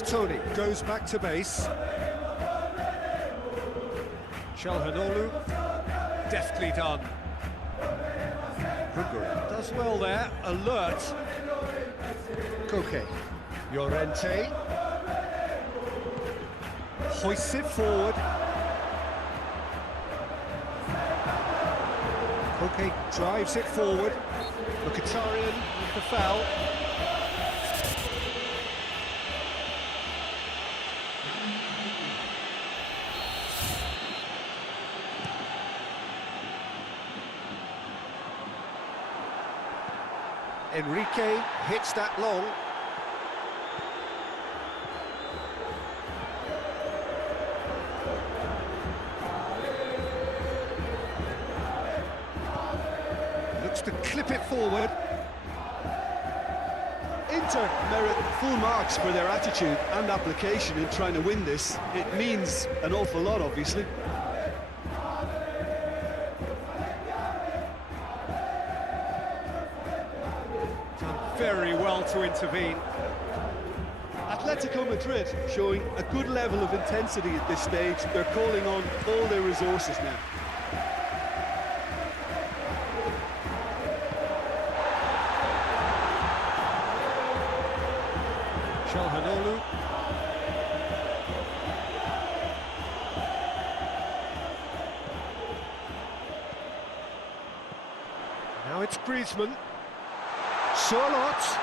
Tony goes back to base. Chalhanoglu, deftly done. Hungary does well there, alert. Koke, Llorente. Hoists it forward. Koke drives it forward. Mkhitaryan with the foul. Enrique hits that long. Looks to clip it forward. Inter merit full marks for their attitude and application in trying to win this. It means an awful lot, obviously. Very well to intervene. Atletico Madrid showing a good level of intensity at this stage. They're calling on all their resources now. Chalhanoglu. Now it's Griezmann. Charlotte.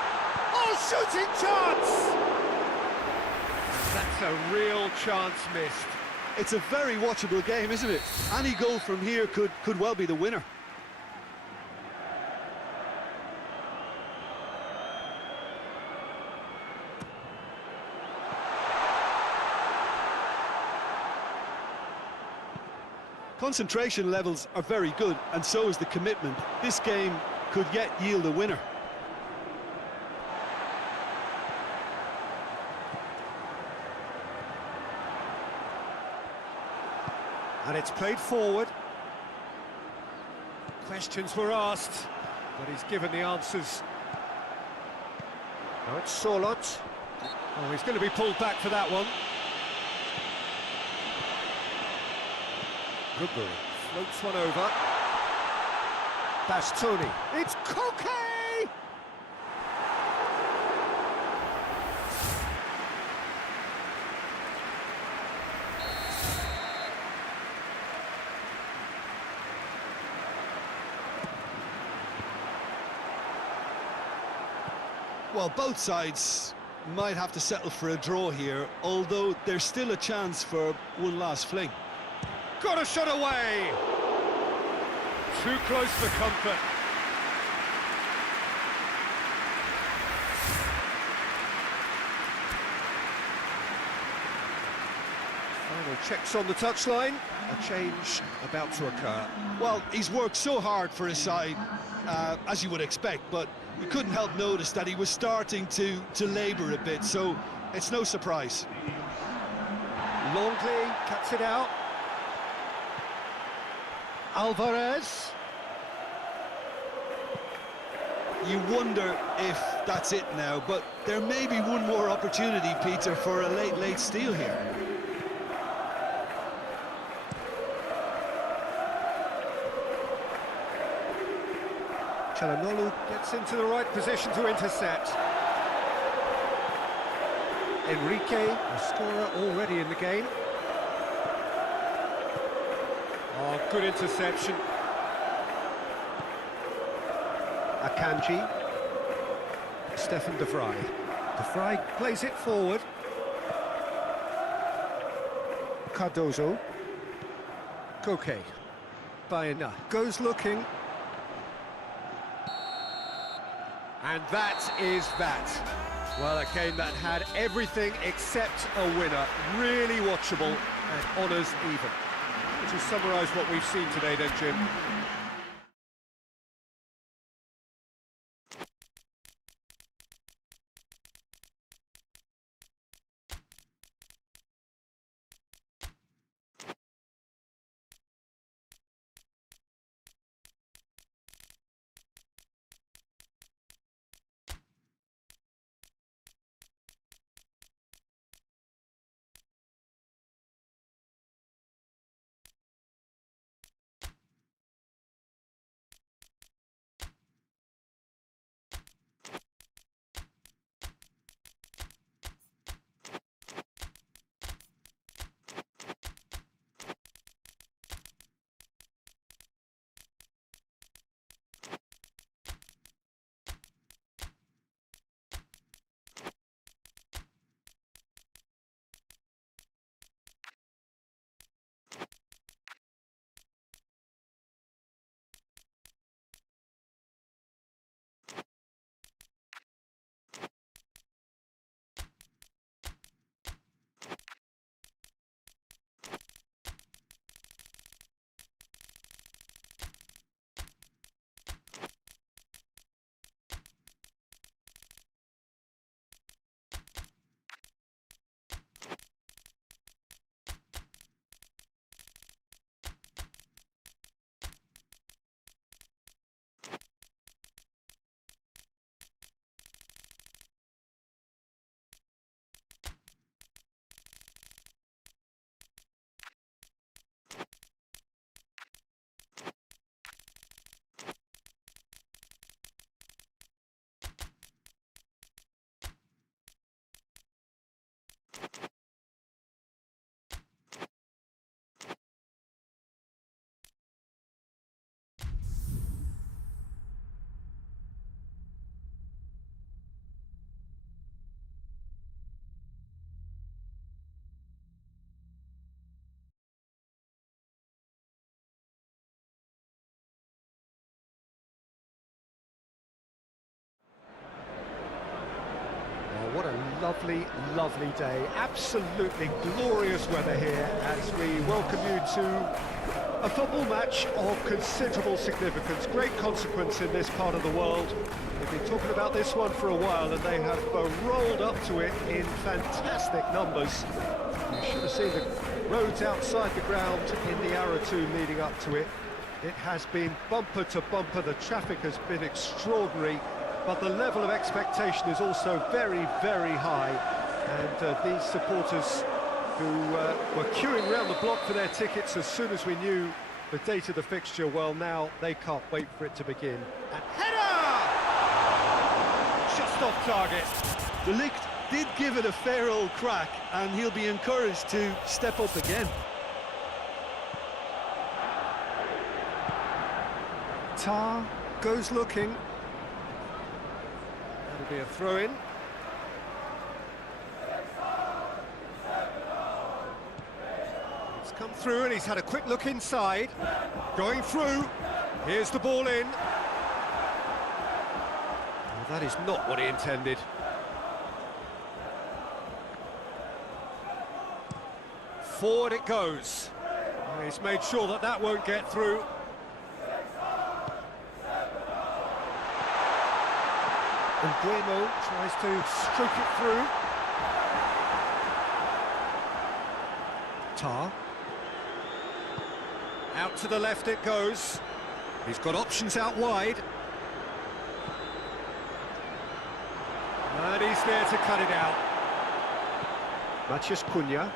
Oh, shooting chance! And that's a real chance missed. It's a very watchable game, isn't it? Any goal from here could well be the winner. Concentration levels are very good, and so is the commitment. This game could yet yield a winner. And it's played forward. Questions were asked, but he's given the answers. Now it's Charlotte. Oh, he's going to be pulled back for that one. Hungary floats one over. Bastoni. It's Koke! Well, both sides might have to settle for a draw here, although there's still a chance for one last fling. Got a shot away! Too close for comfort. Final checks on the touchline. A change about to occur. Well, he's worked so hard for his side, as you would expect, but you couldn't help notice that he was starting to labour a bit, so it's no surprise. Longley cuts it out. Alvarez. You wonder if that's it now, but there may be one more opportunity, Peter, for a late steal here. Chalhanoglu gets into the right position to intercept. Enrique, a scorer already in the game. Oh, good interception. Akanji. Stefan de Vrij. De Vrij plays it forward. Cardozo. Koke. Baena goes looking. And that is that. Well, a game that had everything except a winner. Really watchable and honours even. To summarise what we've seen today then, Jim. lovely, lovely day. Absolutely glorious weather here as we welcome you to a football match of considerable significance, great consequence in this part of the world. We've been talking about this one for a while and they have rolled up to it in fantastic numbers. You should have seen the roads outside the ground in the hour or two leading up to it. It has been bumper to bumper, the traffic has been extraordinary, but the level of expectation is also very, very high. And these supporters who were queuing round the block for their tickets as soon as we knew the date of the fixture, well, now they can't wait for it to begin. And header! Just off target. De Ligt did give it a fair old crack, and he'll be encouraged to step up again. Tar goes looking. That'll be a throw-in. It's come through and he's had a quick look inside. Going through. Here's the ball in. Well, that is not what he intended. Forward it goes. Oh, he's made sure that that won't get through. And Guemo tries to stroke it through. Tar. Out to the left it goes. He's got options out wide. And he's there to cut it out. Matías Cunha.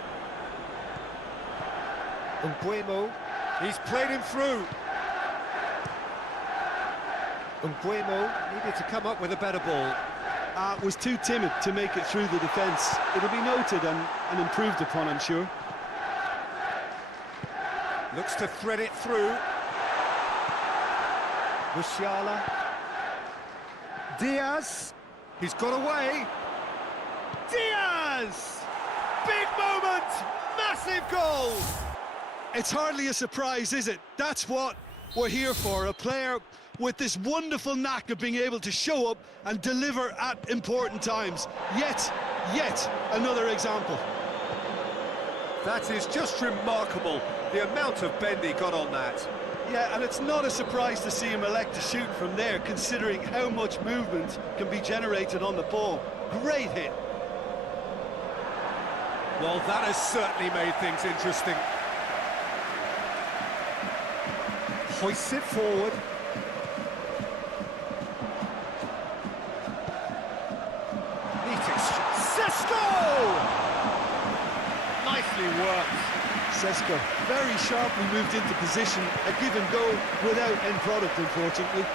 And Guemo. He's played him through. And Guemo needed to come up with a better ball. Was too timid to make it through the defence. It'll be noted and improved upon, I'm sure. Looks to thread it through. Musiala. Diaz. He's got away. Diaz! Big moment! Massive goal! It's hardly a surprise, is it? That's what we're here for, a player with this wonderful knack of being able to show up and deliver at important times. Yet another example. That is just remarkable, the amount of bend he got on that. Yeah, and it's not a surprise to see him elect to shoot from there, considering how much movement can be generated on the ball. Great hit. Well, that has certainly made things interesting. Hoists it forward. Sesko! Nicely worked. Sesko very sharply moved into position, a give and go without end product, unfortunately.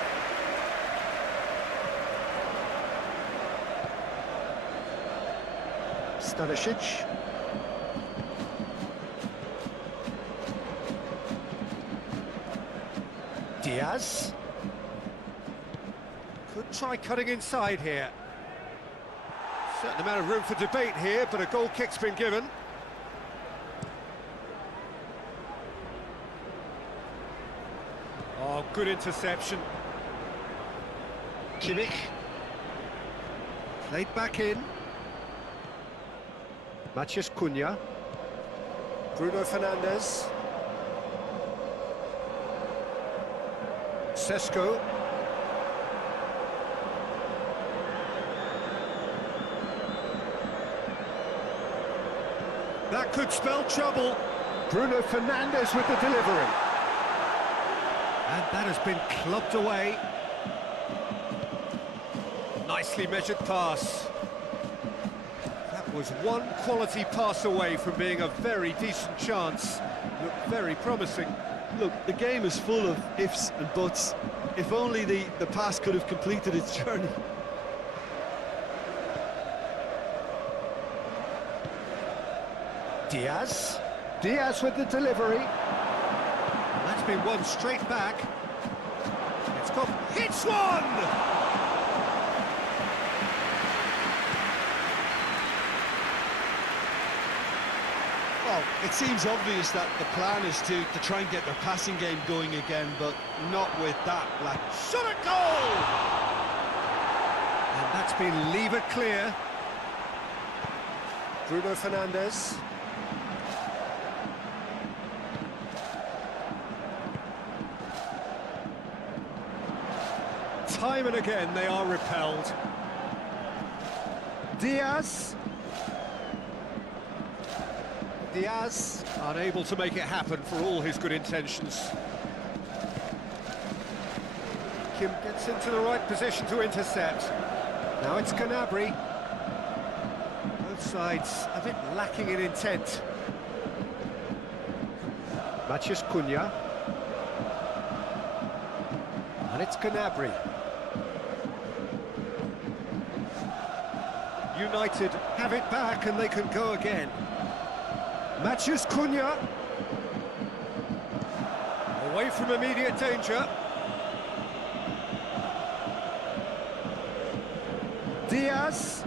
Stanisic. Diaz. Could try cutting inside here. Certain amount of room for debate here, but a goal kick's been given. Oh, good interception. Kimmich. Played back in. Matías Cunha. Bruno Fernandes. Sesko. That could spell trouble. Bruno Fernandes with the delivery. And that has been clubbed away. Nicely measured pass. That was one quality pass away from being a very decent chance. Looked very promising. Look, the game is full of ifs and buts. If only the pass could have completed its journey. Diaz. Diaz with the delivery. That's been won straight back. It's got... Hits one! Well, it seems obvious that the plan is to try and get their passing game going again, but not with that. Like, shot at goal! And that's been levered clear. Bruno Fernandes. Time and again they are repelled. Diaz. Diaz, unable to make it happen for all his good intentions. Kim gets into the right position to intercept. Now it's Gnabry. Both sides a bit lacking in intent. Matheus Cunha. And it's Gnabry. United have it back and they can go again. Matheus Cunha. Away from immediate danger. Diaz.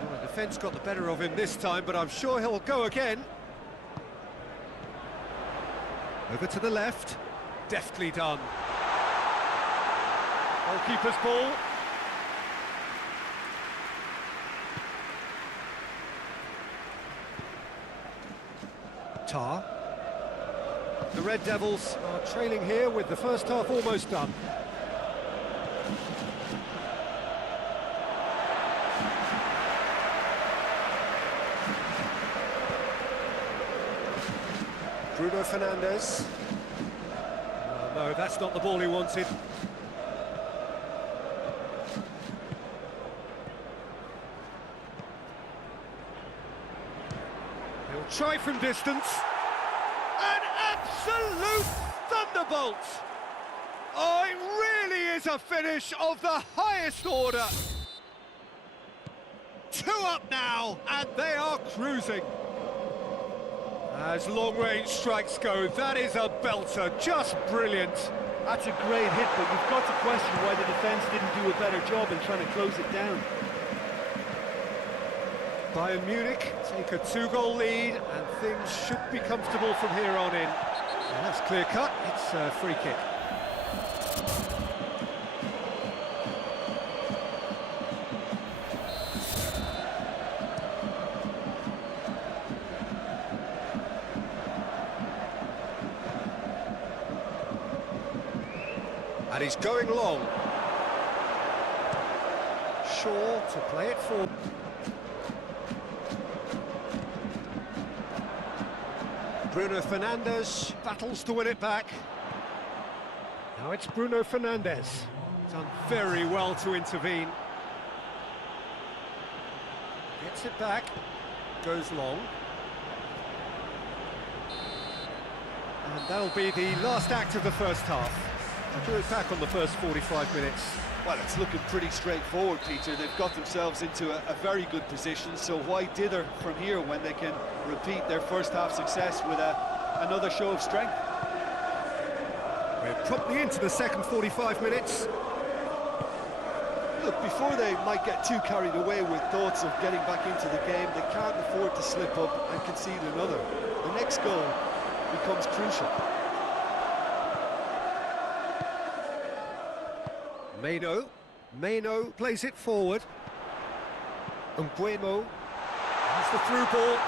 Well, the defence got the better of him this time, but I'm sure he'll go again. Over to the left. Deftly done. Goalkeeper's ball. Tar. The Red Devils are trailing here with the first half almost done. Bruno Fernandes. Oh, no, that's not the ball he wanted. He'll try from distance. An absolute thunderbolt! Oh, it really is a finish of the highest order. 2 up now, and they are cruising. As long-range strikes go, that is a belter, just brilliant. That's a great hit, but you've got to question why the defence didn't do a better job in trying to close it down. Bayern Munich take a 2-goal lead, and things should be comfortable from here on in. And that's clear cut, it's a free kick. And he's going long. Shaw to play it forward. Bruno Fernandes battles to win it back. Now it's Bruno Fernandes. Done very well to intervene. Gets it back. Goes long. And that'll be the last act of the first half. Drew it back on the first 45 minutes. Well, it's looking pretty straightforward, Peter. They've got themselves into a very good position, so why dither from here when they can repeat their first half success with another show of strength? We're promptly into the second 45 minutes. Look, before they might get too carried away with thoughts of getting back into the game, they can't afford to slip up and concede another. The next goal becomes crucial. Meno plays it forward. Nguemo has the through ball.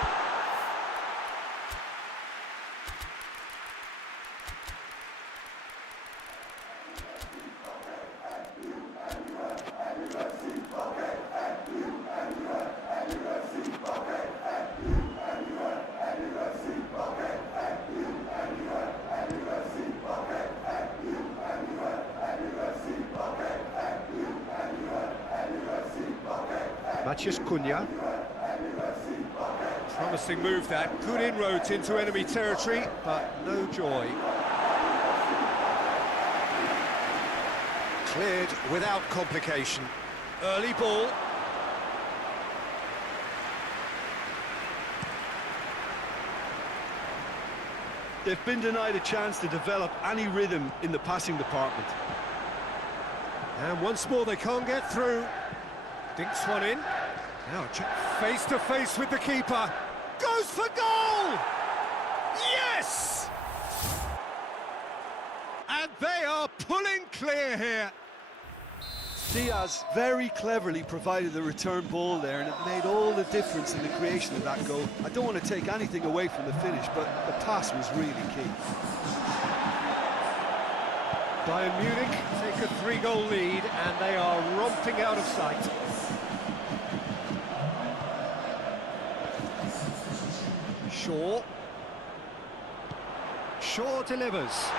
Matheus Cunha. Promising move that, good inroads into enemy territory, but no joy. Cleared without complication. Early ball. They've been denied a chance to develop any rhythm in the passing department. And once more they can't get through. Dinks one in. Now face to face with the keeper. Goes for goal! Yes! And they are pulling clear here. Diaz very cleverly provided the return ball there, and it made all the difference in the creation of that goal. I don't want to take anything away from the finish, but the pass was really key. Bayern Munich take a 3-goal lead, and they are romping out of sight. Shaw delivers.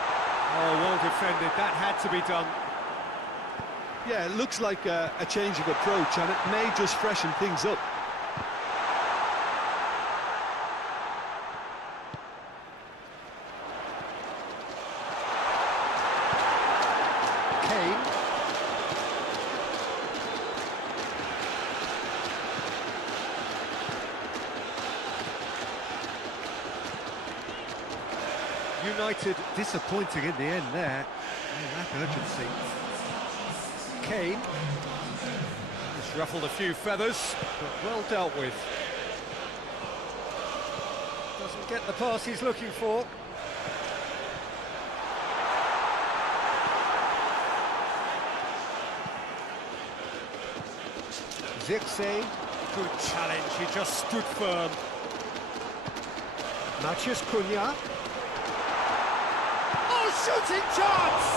Oh, well defended. That had to be done. Yeah, it looks like a change of approach, and it may just freshen things up. Kane. United disappointing in the end there. They lack urgency. Kane. He's ruffled a few feathers, but well dealt with. Doesn't get the pass he's looking for. Zirkzee, good challenge, he just stood firm. Matthias Cunha. Oh, shooting chance!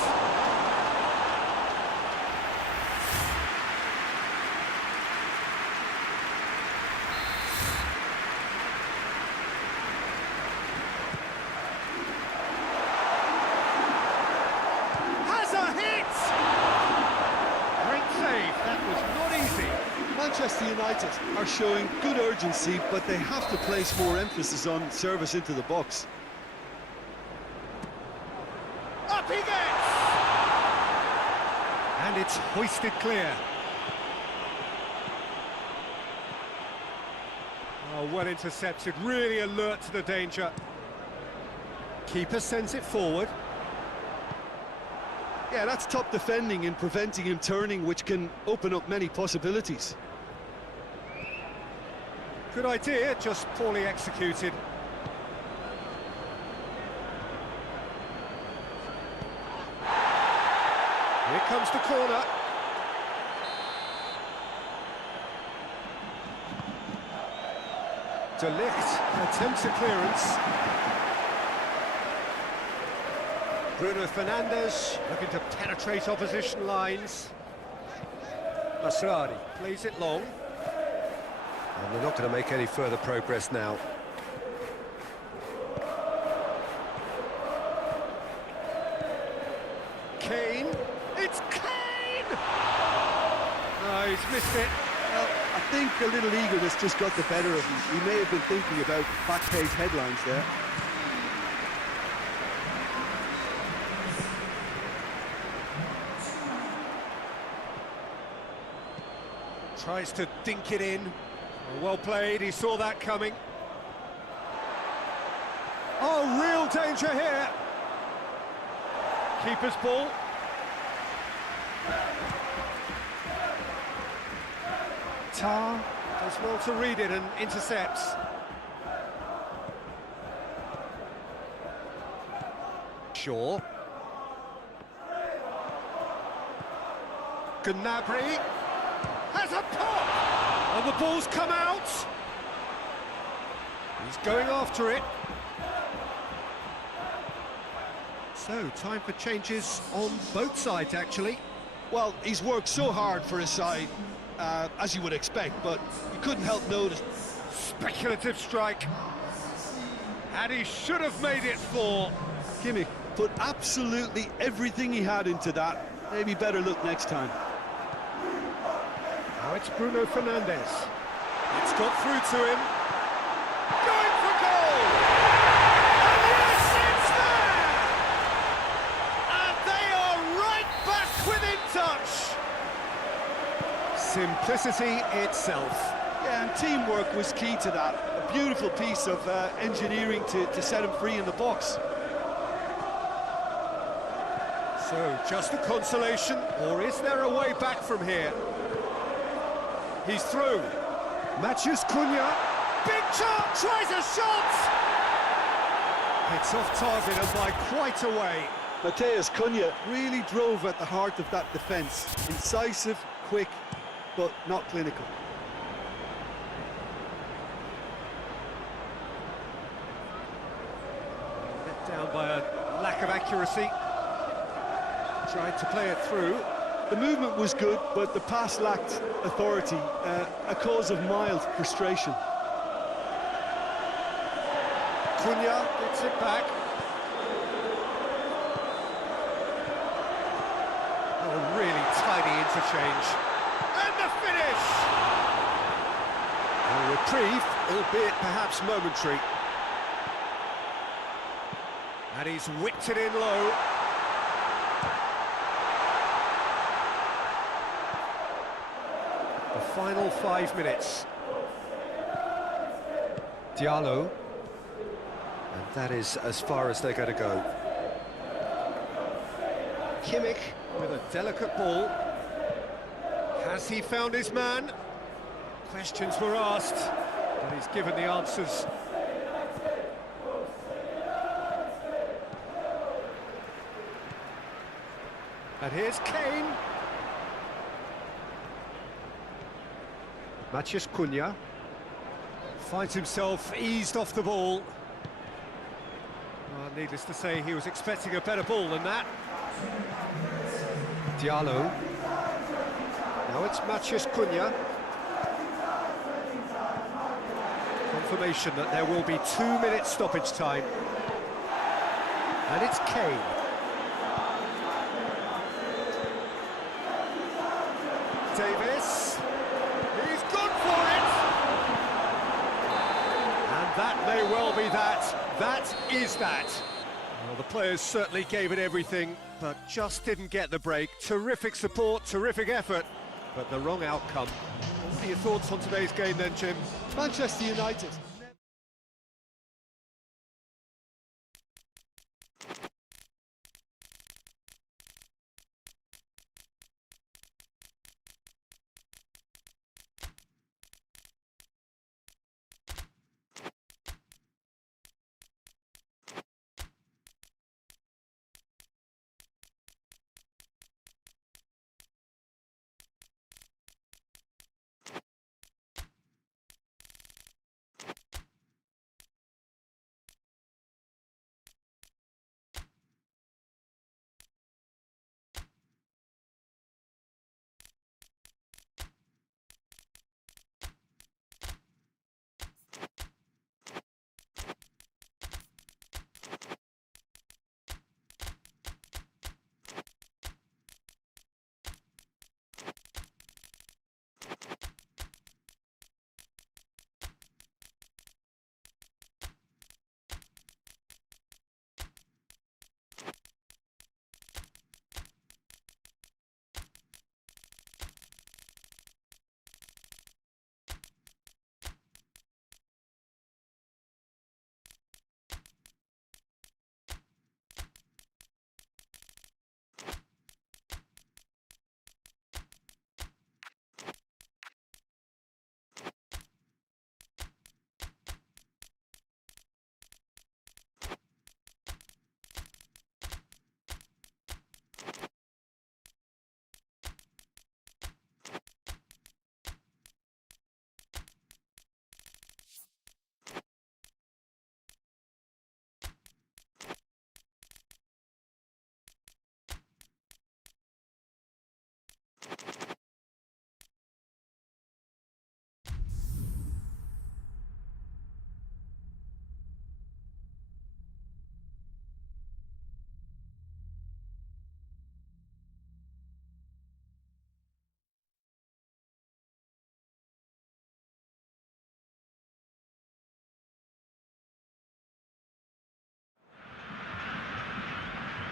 Has a hit! Great save, that was not easy. Manchester United are showing good urgency, but they have to place more emphasis on service into the box. Up he gets! And it's hoisted clear. Oh, well intercepted, really alert to the danger. Keeper sends it forward. Yeah, that's top defending and preventing him turning, which can open up many possibilities. Good idea, just poorly executed. Here comes the corner. De Ligt attempts a clearance. Bruno Fernandes looking to penetrate opposition lines. Masrari plays it long. And they're not going to make any further progress now. Kane. It's Kane! Oh, he's missed it. Well, I think a little eagerness just got the better of him. He may have been thinking about back-page headlines there. Tries to dink it in. Well played, he saw that coming. Oh, real danger here. Keeper's ball. Tar does well to read it and intercepts. Shaw. Gnabry has a pop! And the ball's come out! He's going after it. So, time for changes on both sides, actually. Well, he's worked so hard for his side, as you would expect, but you couldn't help notice. Speculative strike. And he should have made it 4. Gimme put absolutely everything he had into that. Maybe better look next time. Now it's Bruno Fernandes. It's got through to him. Going for goal! And yes, it's there! And they are right back within touch. Simplicity itself. Yeah, and teamwork was key to that. A beautiful piece of engineering to set him free in the box. So, just a consolation, or is there a way back from here? He's through. Matthias Cunha. Big chance, tries a shot! It's off target and by quite a way. Mateus Cunha really drove at the heart of that defence. Incisive, quick, but not clinical. Let down by a lack of accuracy. Tried to play it through. The movement was good, but the pass lacked authority, a cause of mild frustration. Cunha gets it back. Oh, really tiny interchange. And the finish! A reprieve, albeit perhaps momentary. And he's whipped it in low. The final 5 minutes. Diallo. And that is as far as they're going to go. Kimmich with a delicate ball. Has he found his man? Questions were asked, but he's given the answers. And here's Kane. Matheus Cunha finds himself eased off the ball. Well, needless to say, he was expecting a better ball than that. Diallo. Now it's Matheus Cunha. Confirmation that there will be 2 minutes stoppage time. And it's Kane. Davis. He's gone for it! And that may well be that. That is that. Well, the players certainly gave it everything, but just didn't get the break. Terrific support, terrific effort, but the wrong outcome. What are your thoughts on today's game then, Jim? Manchester United.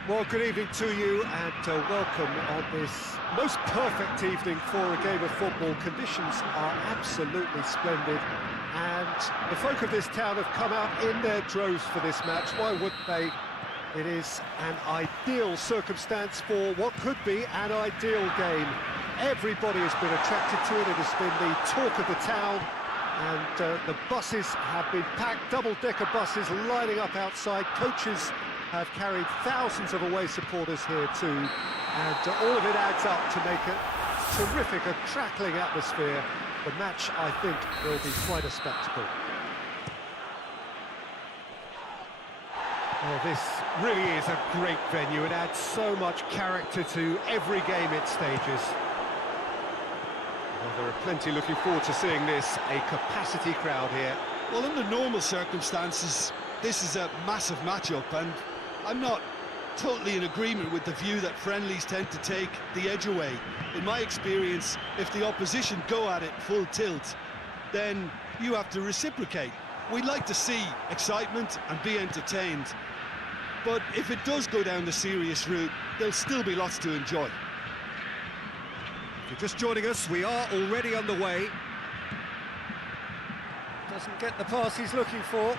Well, good evening to you and welcome on this most perfect evening for a game of football. Conditions are absolutely splendid and the folk of this town have come out in their droves for this match. Why wouldn't they? It is an ideal circumstance for what could be an ideal game. Everybody has been attracted to it. It has been the talk of the town and the buses have been packed, double-decker buses lining up outside, coaches have carried thousands of away supporters here too, and all of it adds up to make a terrific, a crackling atmosphere. The match, I think, will be quite a spectacle. Well, this really is a great venue. It adds so much character to every game it stages. Well, there are plenty looking forward to seeing this, a capacity crowd here. Well, under normal circumstances, this is a massive matchup, and I'm not totally in agreement with the view that friendlies tend to take the edge away. In my experience, if the opposition go at it full tilt, then you have to reciprocate. We'd like to see excitement and be entertained, but if it does go down the serious route, there'll still be lots to enjoy. If you're just joining us, we are already underway. Doesn't get the pass he's looking for.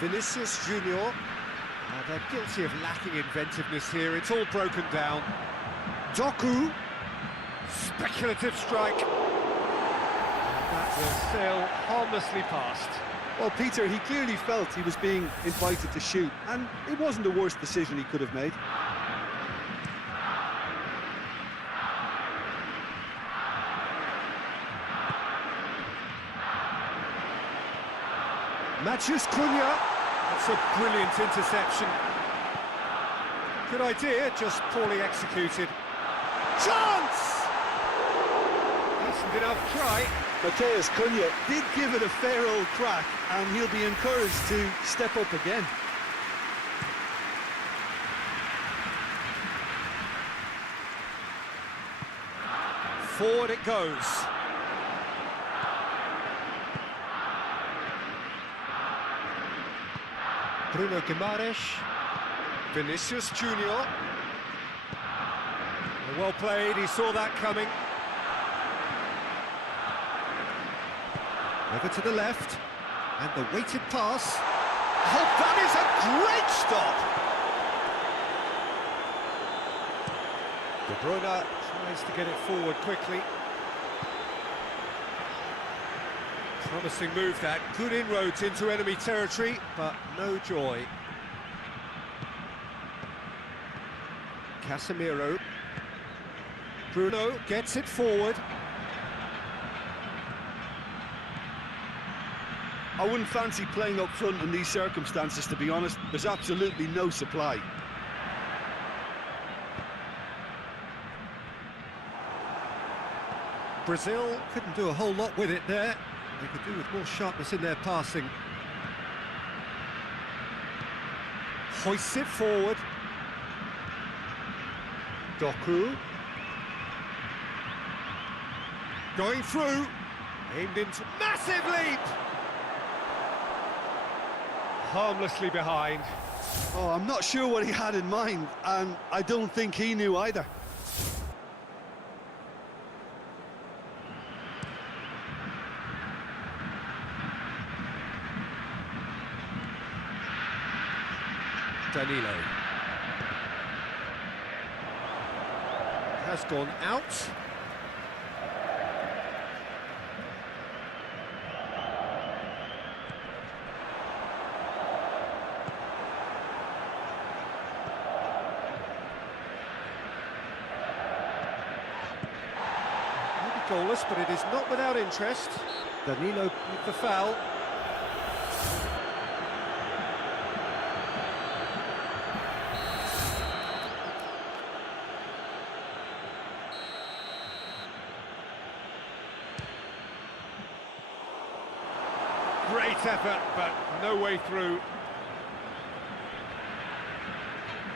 Vinicius Junior. They're guilty of lacking inventiveness here. It's all broken down. Doku. Speculative strike. And that was still harmlessly passed. Well, Peter, he clearly felt he was being invited to shoot, and it wasn't the worst decision he could have made. Matheus Cunha. That's a brilliant interception. Good idea, just poorly executed. Chance! Decent enough try. Matheus Cunha did give it a fair old crack, and he'll be encouraged to step up again. Forward it goes. Bruno Guimaraes. Vinicius Junior. Well played, he saw that coming. Over to the left, and the weighted pass. Oh, that is a great stop! De Bruyne tries to get it forward quickly. Promising move that, good inroads into enemy territory, but no joy. Casemiro. Bruno gets it forward. I wouldn't fancy playing up front in these circumstances, to be honest. There's absolutely no supply. Brazil couldn't do a whole lot with it there. They could do with more sharpness in their passing. Hoists it forward. Doku. Going through. Aimed into massive leap! Harmlessly behind. Oh, I'm not sure what he had in mind, and I don't think he knew either. Danilo. Has gone out. Goalless, but it is not without interest. Danilo with the foul. Great effort, but no way through.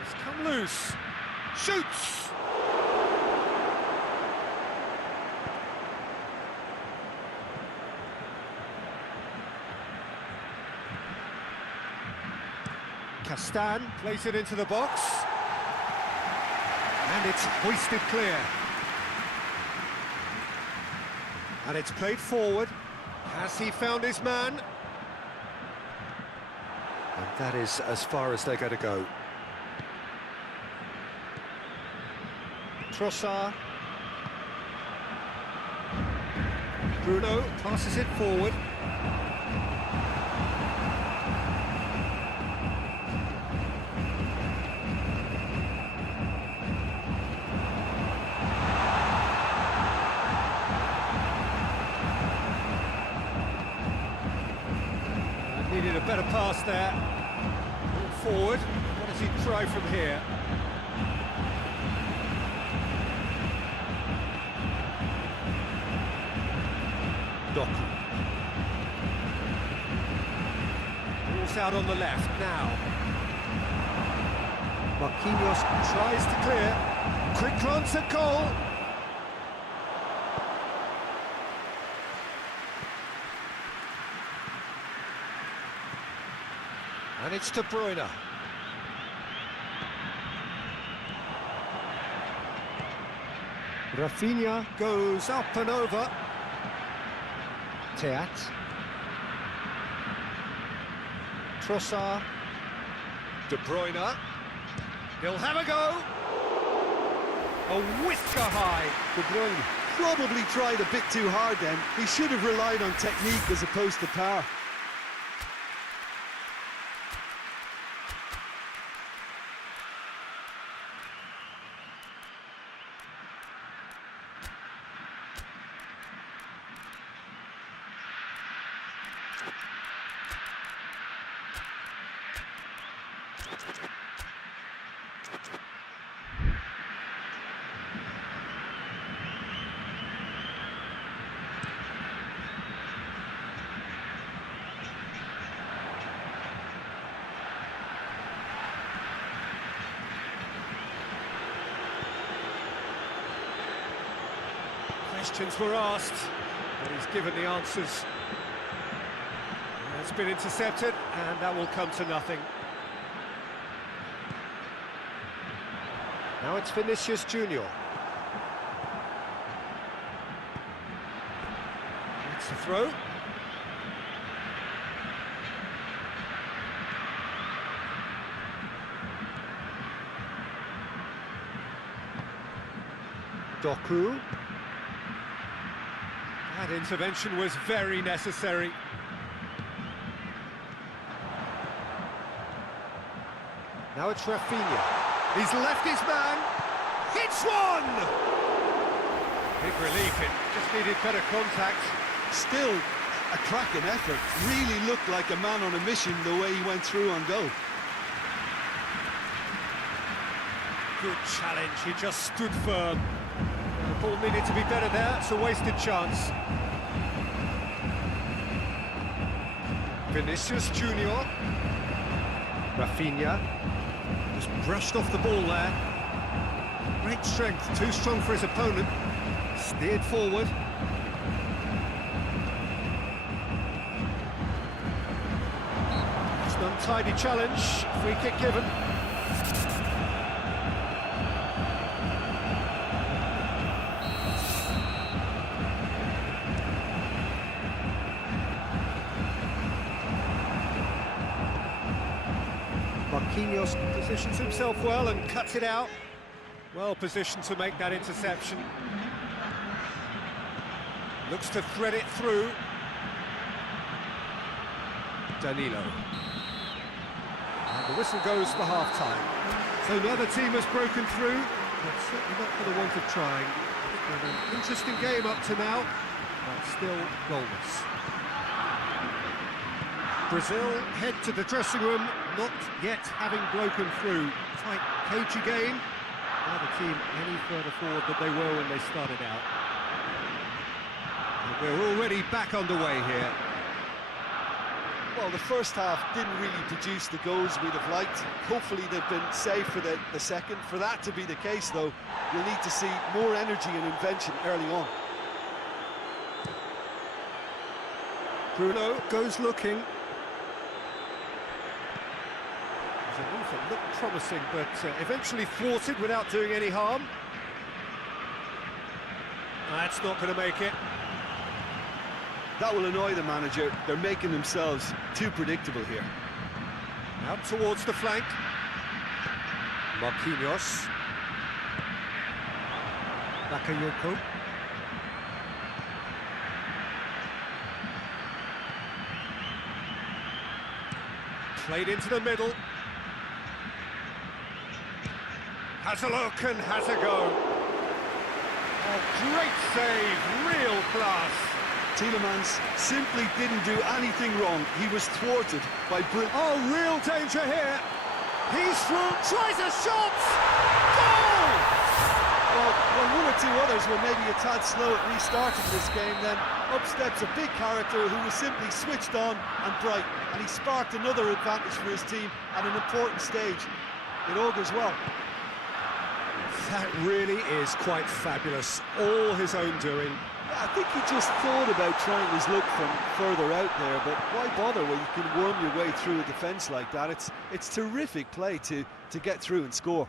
It's come loose. Shoots! Castan plays it into the box, and it's hoisted clear. And it's played forward. Has he found his man? And that is as far as they're going to go. Trossard. Bruno passes it forward. better pass there. Forward. What does he try from here? Doku. Ball's out on the left now. Marquinhos tries to clear. Quick glance at goal. And it's De Bruyne. Rafinha goes up and over. Teat. Trossard. De Bruyne. He'll have a go. A whisker high. De Bruyne probably tried a bit too hard then. He should have relied on technique as opposed to power. Questions were asked, but he's given the answers. It's been intercepted, and that will come to nothing. Now it's Vinicius Junior. It's a throw. Doku. That intervention was very necessary. Now it's Rafinha. He's left his man. Hits one! Big relief, it just needed better contact. Still a cracking effort. Really looked like a man on a mission the way he went through on goal. Good challenge, he just stood firm. The ball needed to be better there, it's a wasted chance. Vinicius Junior. Rafinha. Just brushed off the ball there. Great strength, too strong for his opponent. Steered forward. It's an untidy challenge, free kick given. Marquinhos positions himself well and cuts it out. Well positioned to make that interception. Looks to thread it through. Danilo. And the whistle goes for half-time. So neither team has broken through, but certainly not for the want of trying. It's been an interesting game up to now, but still goalless. Brazil head to the dressing room, not yet having broken through. Tight cagey game. Neither team any further forward than they were when they started out. And we're already back underway here. Well, the first half didn't really produce the goals we'd have liked. Hopefully they've been saved for the second. For that to be the case, though, you'll need to see more energy and invention early on. Bruno goes looking. There's a move that looked promising, but eventually thwarted without doing any harm. That's not going to make it. That will annoy the manager. They're making themselves too predictable here. Out towards the flank. Marquinhos. Bakayoko. Played into the middle. Has a look and has a go. Oh, great save, real class. Tielemans simply didn't do anything wrong. He was thwarted by Oh, real danger here. He's through, tries a shot! Goal! Well, when one or two others were maybe a tad slow at restarting this game, then up steps a big character who was simply switched on and bright, and he sparked another advantage for his team at an important stage. It augurs well. That really is quite fabulous. All his own doing. Yeah, I think he just thought about trying his luck from further out there, but why bother when you can worm your way through a defence like that? It's terrific play to get through and score.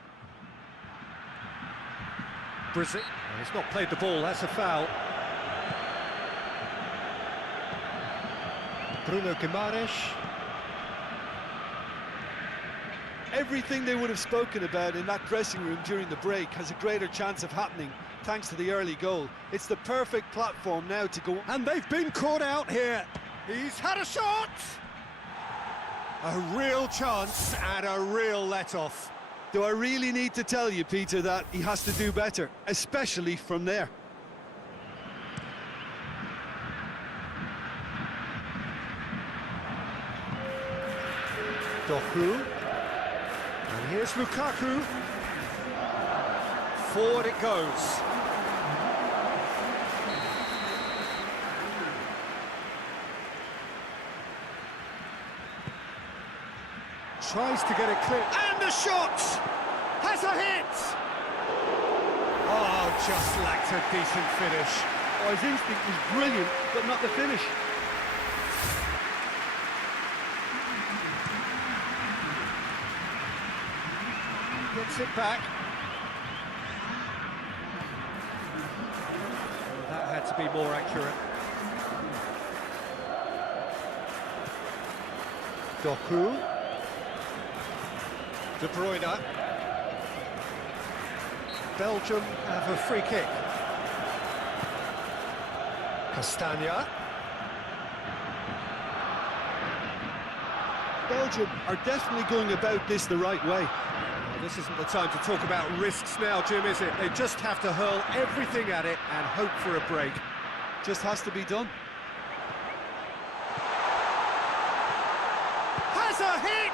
Brazil. He's not played the ball, that's a foul. Bruno Guimaraes. Everything they would have spoken about in that dressing room during the break has a greater chance of happening thanks to the early goal. It's the perfect platform now to go. And they've been caught out here. He's had a shot! A real chance and a real let-off. Do I really need to tell you, Peter, that he has to do better, especially from there? Doku. And here's Lukaku. Forward it goes. Tries to get it clear. And the shot! Has a hit! Oh, just lacked a decent finish. Oh, his instinct was brilliant, but not the finish. Gets it back. That had to be more accurate. Doku. De Bruyne. Belgium have a free kick. Castagna. Belgium are definitely going about this the right way. Well, this isn't the time to talk about risks now, Jim, is it? They just have to hurl everything at it and hope for a break. Just has to be done. Has a hit!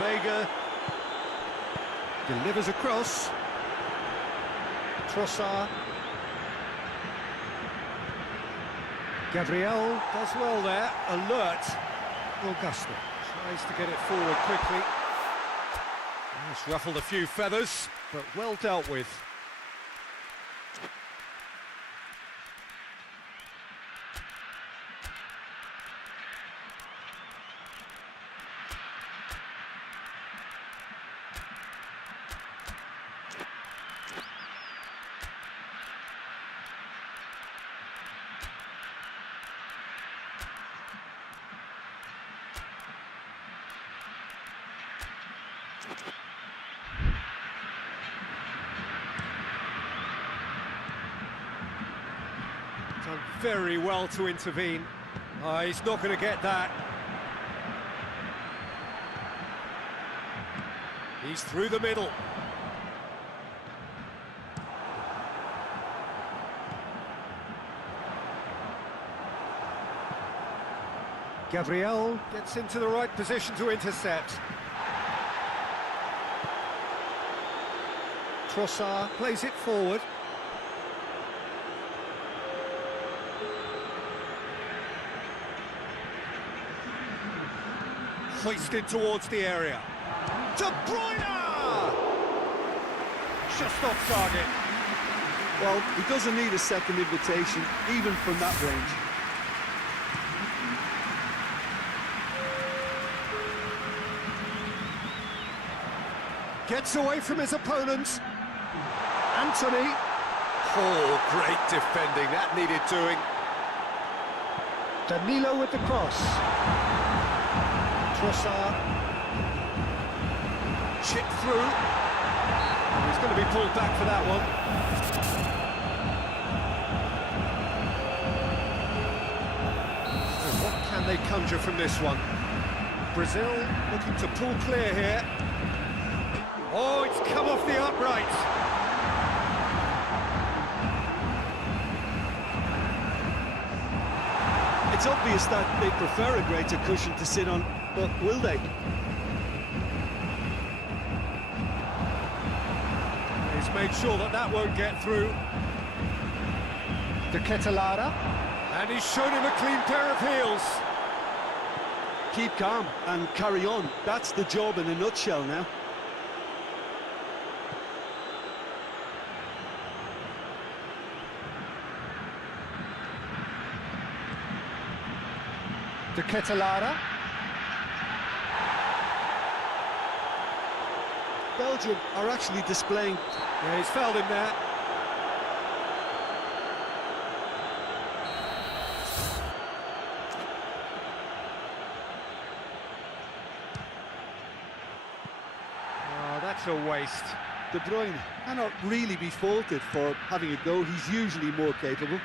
Vega delivers across. Trossard. Gabriel does well there. Alert. Augusto tries to get it forward quickly. It's ruffled a few feathers, but well dealt with. Done very well to intervene. He's not going to get that. He's through the middle. Gabriel gets into the right position to intercept. Trossard plays it forward. Hoisted towards the area. De Bruyne! Just off target. Well, he doesn't need a second invitation, even from that range. Gets away from his opponent. Anthony. Oh, great defending. That needed doing. Danilo with the cross. Trossard. Chip through. He's going to be pulled back for that one. So what can they conjure from this one? Brazil looking to pull clear here. Oh, it's come off the upright. It's obvious that they prefer a greater cushion to sit on, but will they? He's made sure that that won't get through. Kata. And he's shown him a clean pair of heels. Keep calm and carry on. That's the job in a nutshell now. Kata. Belgium are actually displaying... Yeah, he's fouled him there. Oh, that's a waste. De Bruyne cannot really be faulted for having a go. He's usually more capable.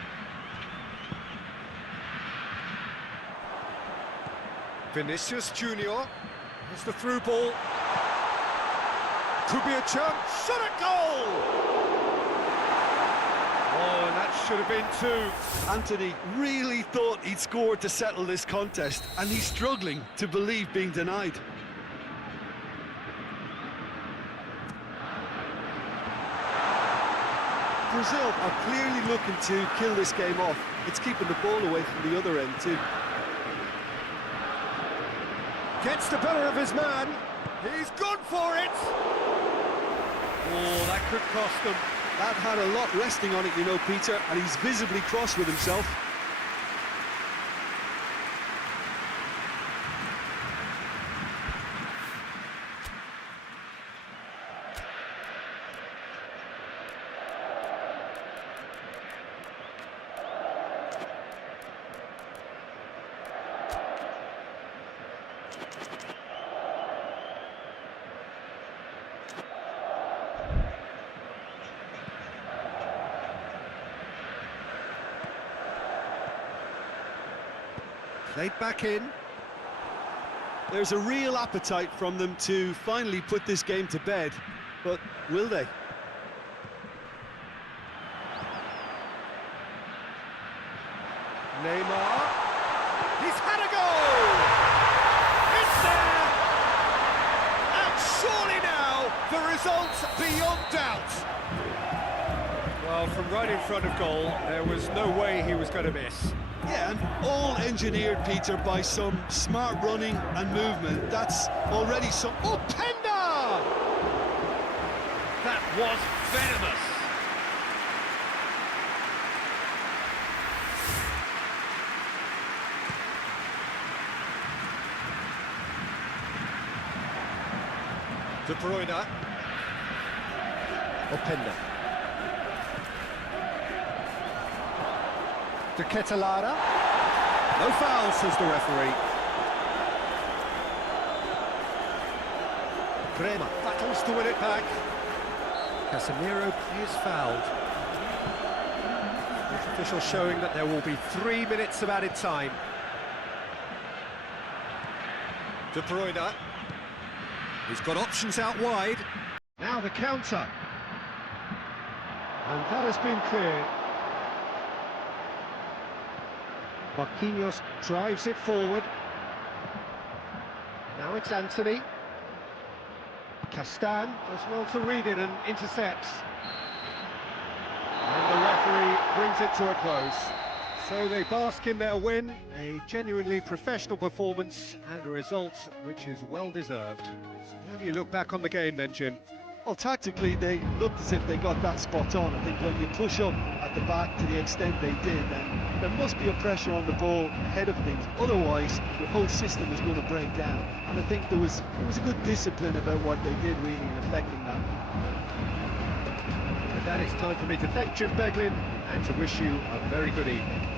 Vinicius Junior. Here's the through ball. Could be a chance. Shot at goal! Oh, and that should have been two. Anthony really thought he'd scored to settle this contest, and he's struggling to believe being denied. Brazil are clearly looking to kill this game off. It's keeping the ball away from the other end too. Gets the better of his man. He's gone for it. Oh, that could cost them. That had a lot resting on it, you know, Peter, and he's visibly cross with himself. Played back in. There's a real appetite from them to finally put this game to bed, but will they? Neymar. He's had a goal! It's there! And surely now, the result's beyond doubt. Well, from right in front of goal, there was no way he was going to miss. Yeah, and all engineered, Peter, by some smart running and movement. That's already some... Oh, Penda! That was venomous. De Bruyne. Openda. De Ketelada. No foul, says the referee. Bremer battles to win it back. Casemiro is fouled. The official showing that there will be 3 minutes of added time. De Bruyne. He's got options out wide. Now the counter. And that has been cleared. Marquinhos drives it forward. Now it's Anthony. Castan does well to read it and intercepts. And the referee brings it to a close. So they bask in their win, a genuinely professional performance and a result which is well deserved. How do you look back on the game then, Jim? Well, tactically, they looked as if they got that spot on. I think when you push up at the back to the extent they did, then there must be a pressure on the ball ahead of things. Otherwise, the whole system is going to break down. And I think there was a good discipline about what they did, really, in affecting that. And that it's time for me to thank Jim Beglin and to wish you a very good evening.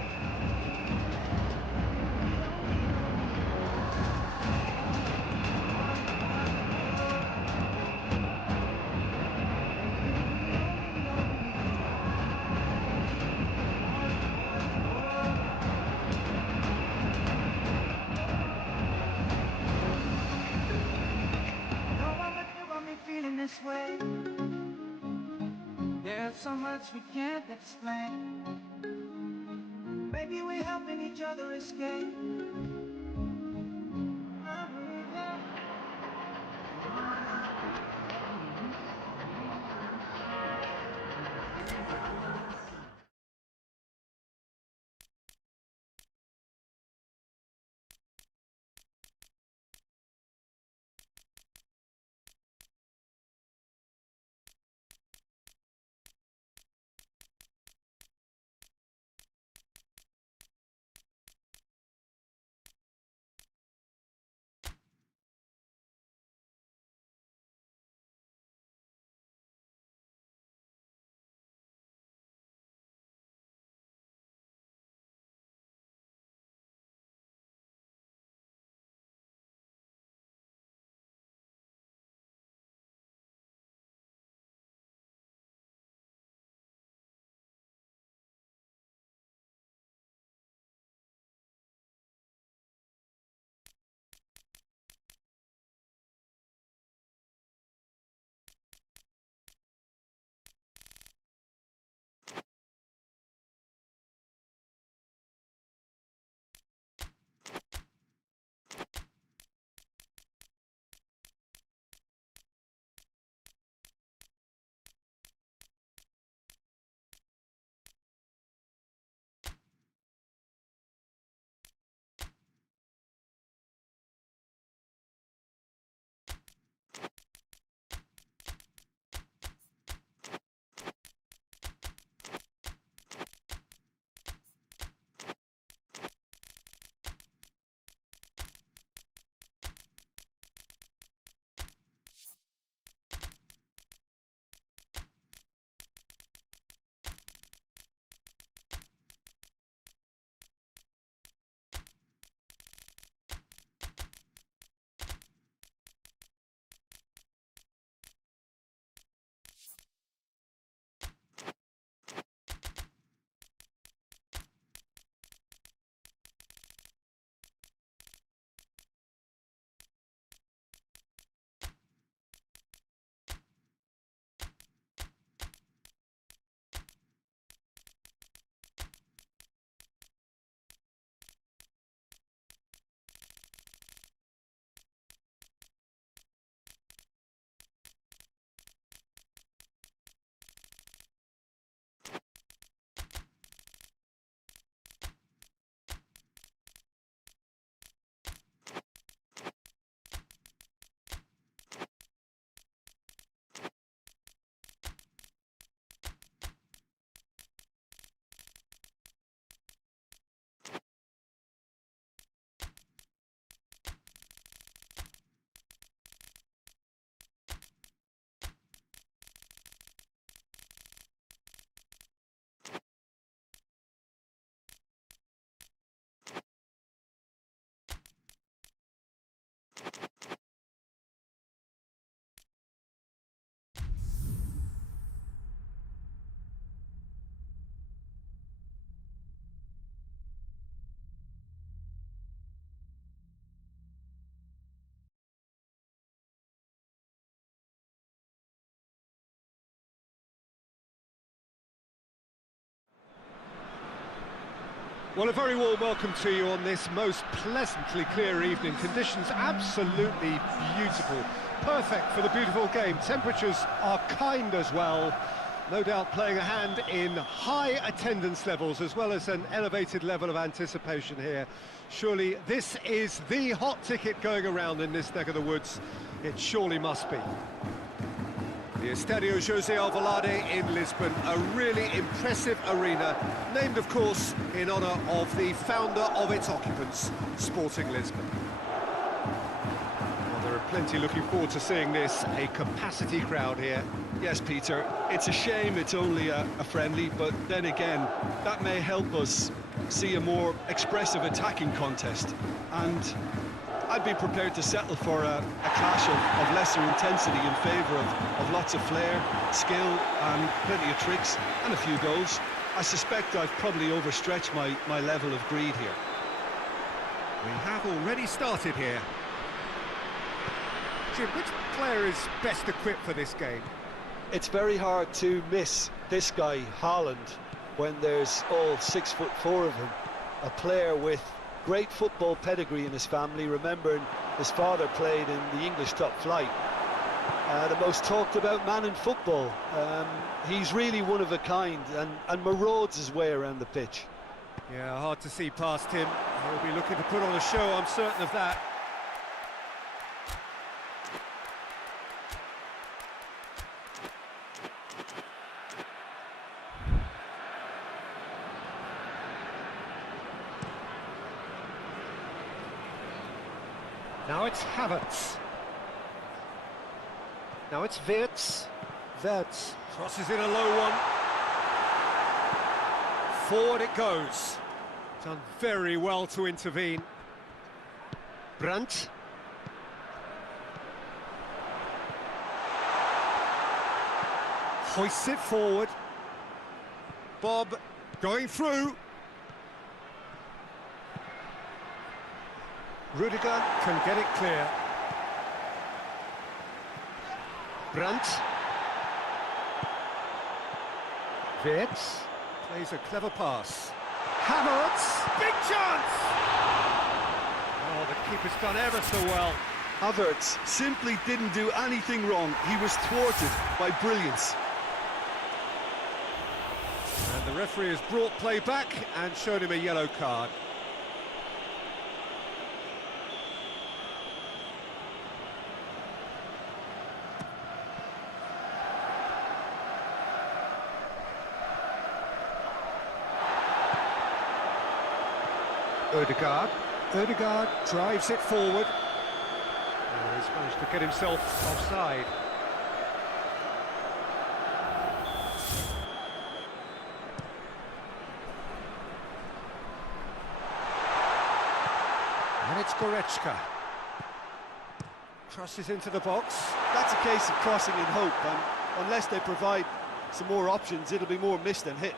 Feeling this way. so much we can't explain. Maybe we're helping each other escape. Well, a very warm welcome to you on this most pleasantly clear evening. Conditions absolutely beautiful. Perfect for the beautiful game. Temperatures are kind as well. No doubt playing a hand in high attendance levels as well as an elevated level of anticipation here. Surely this is the hot ticket going around in this neck of the woods. It surely must be. The Estadio José Alvalade in Lisbon, a really impressive arena, named, of course, in honour of the founder of its occupants, Sporting Lisbon. Well, there are plenty looking forward to seeing this, a capacity crowd here. Yes, Peter, it's a shame it's only a friendly, but then again, that may help us see a more expressive attacking contest. And I'd be prepared to settle for a clash of lesser intensity in favour of lots of flair, skill and plenty of tricks and a few goals. I suspect I've probably overstretched my level of greed here. We have already started here. Jim, which player is best equipped for this game? It's very hard to miss this guy, Haaland, when there's all 6'4" of him. A player with great football pedigree in his family, remembering his father played in the English top flight. The most talked about man in football. He's really one of a kind and marauds his way around the pitch. Yeah, hard to see past him. He'll be looking to put on a show, I'm certain of that. Now it's Havertz. Now it's Wirtz. Wirtz crosses in a low one. Forward it goes. Done very well to intervene. Brandt. Hoists it forward. Bob going through. Rudiger can get it clear. Brandt. Wirtz plays a clever pass. Havertz, big chance! Oh, the keeper's done ever so well. Havertz simply didn't do anything wrong. He was thwarted by brilliance. And the referee has brought play back and showed him a yellow card. Ødegaard drives it forward. Oh, he's managed to get himself offside. And it's Goretzka. Crosses into the box. That's a case of crossing in hope, and unless they provide some more options, it'll be more missed than hit.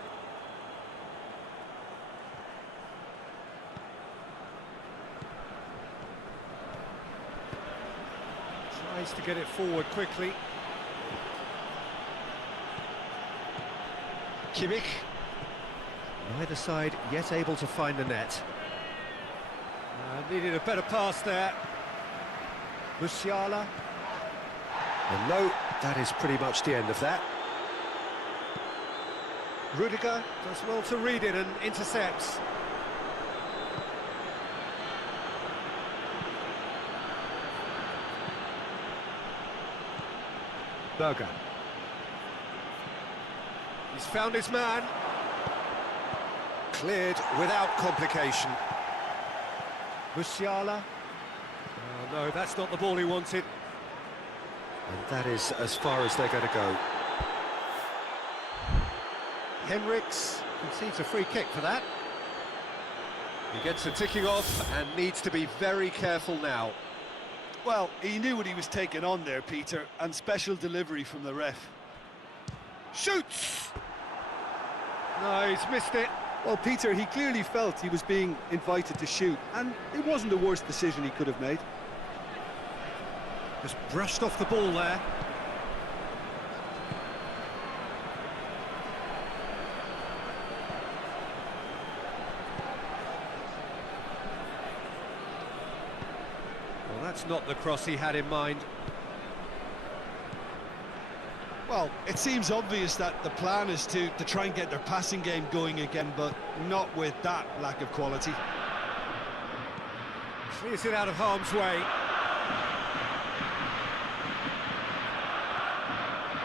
Tries to get it forward quickly. Kimmich. Neither side yet able to find the net. Needed a better pass there. Musiala. And no, that is pretty much the end of that. Rudiger does well to read it and intercepts. Berger. He's found his man. Cleared without complication. Musiala. Oh no, that's not the ball he wanted. And that is as far as they're going to go. Henriks concedes a free kick for that. He gets the ticking off and needs to be very careful now. Well, he knew what he was taking on there, Peter, and special delivery from the ref. Shoots! No, he's missed it. Well, Peter, he clearly felt he was being invited to shoot, and it wasn't the worst decision he could have made. Just brushed off the ball there. Well, that's not the cross he had in mind. Well, it seems obvious that the plan is to try and get their passing game going again, but not with that lack of quality. Clears it out of harm's way.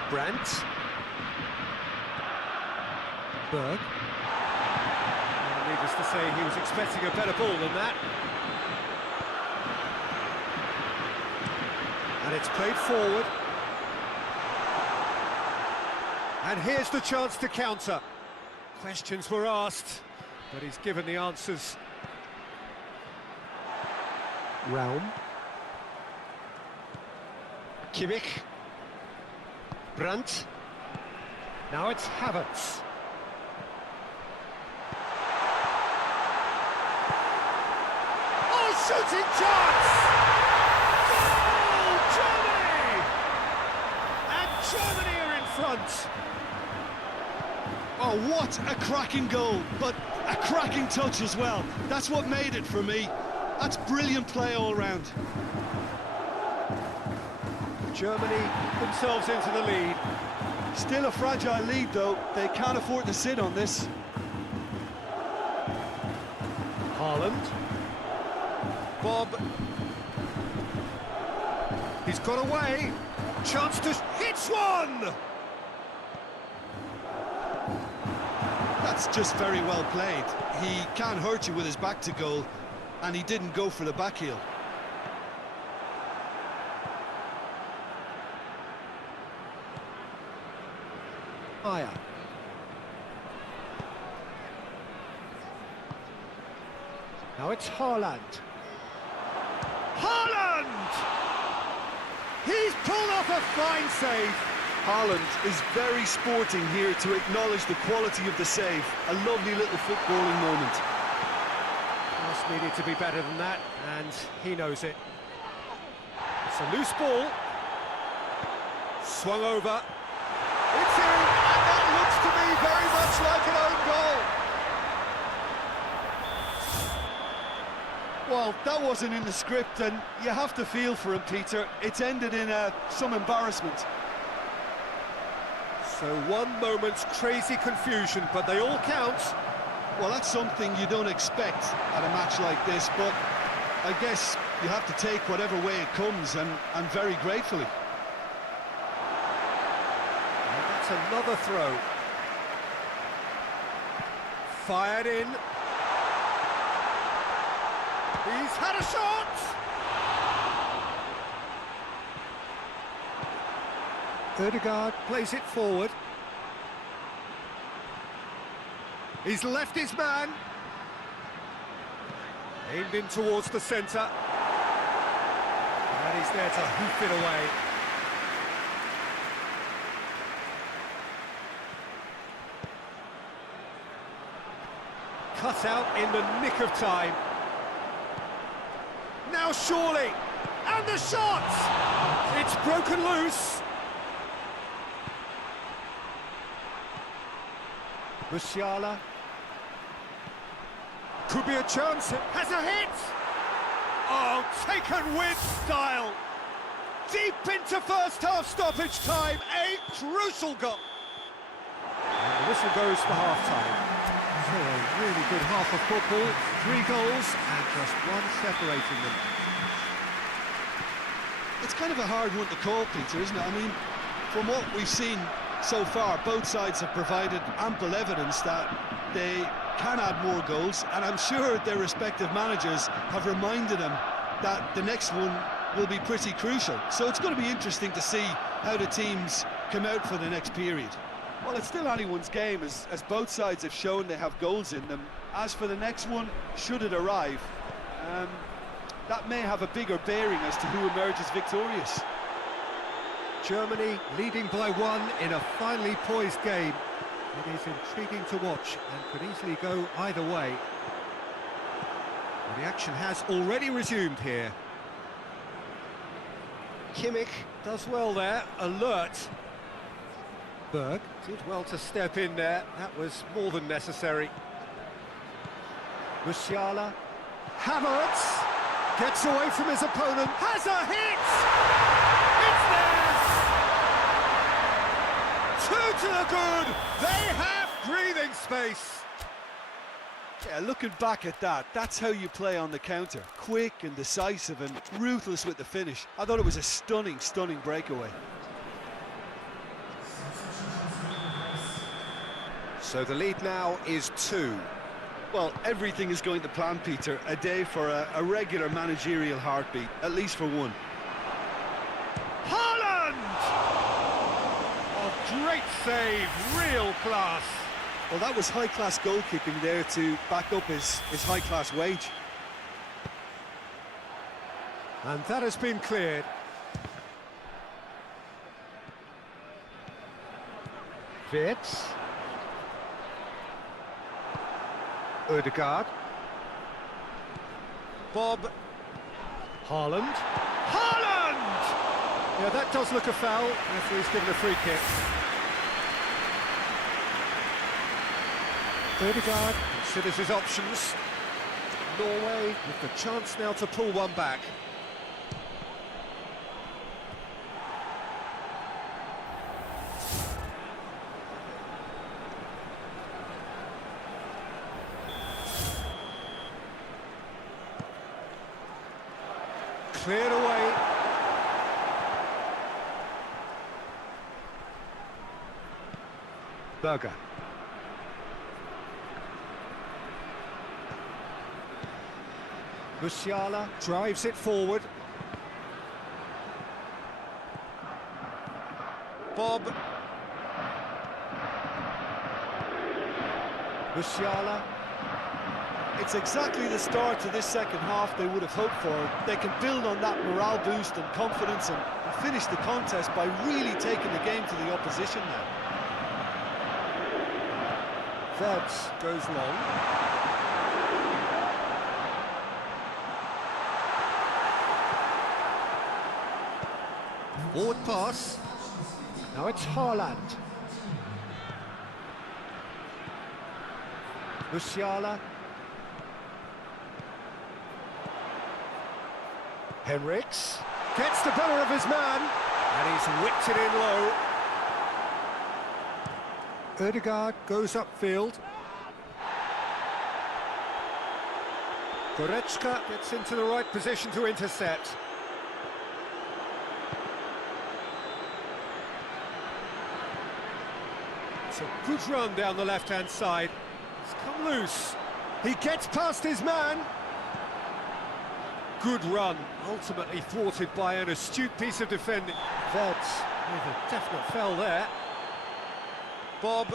Brandt. Berg. Well, needless to say, he was expecting a better ball than that. And it's played forward. And here's the chance to counter. Questions were asked, but he's given the answers. Raum. Kimmich. Brandt. Now it's Havertz. Oh, shooting chance! Goal, Germany! And Germany are in front. Oh, what a cracking goal, but a cracking touch as well. That's what made it for me. That's brilliant play all round. Germany themselves into the lead. Still a fragile lead, though. They can't afford to sit on this. Haaland. Bob. He's got away. Chance to hit one! That's just very well played. He can't hurt you with his back to goal, and he didn't go for the back heel. Higher. Now it's Haaland. Haaland! He's pulled off a fine save. Haaland is very sporting here to acknowledge the quality of the save. A lovely little footballing moment. Just needed to be better than that, and he knows it. It's a loose ball. Swung over. It's in, and that looks to me very much like an own goal. Well, that wasn't in the script, and you have to feel for him, Peter. It's ended in some embarrassment. So one moment's crazy confusion, but they all count. Well, that's something you don't expect at a match like this, but I guess you have to take whatever way it comes, and very gratefully. And that's another throw. Fired in. He's had a shot! Ødegaard plays it forward. He's left his man. Aimed in towards the centre. And he's there to hoof it away. Cut out in the nick of time. Now surely! And the shot! It's broken loose. Musiala. Could be a chance. Has a hit! Oh, taken with style. Deep into first half stoppage time. A crucial goal. And the whistle goes for half-time. So a really good half of football. 3 goals and just one separating them. It's kind of a hard one to call, Peter, isn't it? I mean, from what we've seen so far, both sides have provided ample evidence that they can add more goals, and I'm sure their respective managers have reminded them that the next one will be pretty crucial. So it's going to be interesting to see how the teams come out for the next period. Well, it's still anyone's game, as both sides have shown they have goals in them. As for the next one, should it arrive, that may have a bigger bearing as to who emerges victorious. Germany leading by 1 in a finely poised game. It is intriguing to watch and could easily go either way. The action has already resumed here. Kimmich does well there, alert. Berg did well to step in there, that was more than necessary. Musiala. Havertz gets away from his opponent, has a hit! It's there! 2 to the good, they have breathing space. Yeah, looking back at that, that's how you play on the counter. Quick and decisive and ruthless with the finish. I thought it was a stunning, stunning breakaway. So the lead now is 2. Well, everything is going to plan, Peter. A day for a regular managerial heartbeat, at least for one. Haaland! Oh, great save, real class. Well, that was high-class goalkeeping there to back up his high-class wage. And that has been cleared. Wirtz. Ødegaard. Bob. Haaland. Haaland! Yeah, that does look a foul. Referee's given a free kick. Ødegaard considers his options. Norway with the chance now to pull one back. Cleared away. Berger. Musiala drives it forward. Bob. Musiala. It's exactly the start to this second half they would have hoped for. They can build on that morale boost and confidence and finish the contest by really taking the game to the opposition now. Verts goes long. Forward pass. Now it's Haaland. Musiala. Henriks gets the better of his man, and he's whipped it in low. Ødegaard goes upfield. Goretzka gets into the right position to intercept. It's a good run down the left-hand side. It's come loose. He gets past his man. Good run, ultimately thwarted by an astute piece of defending. Verts with a definite foul there. Bob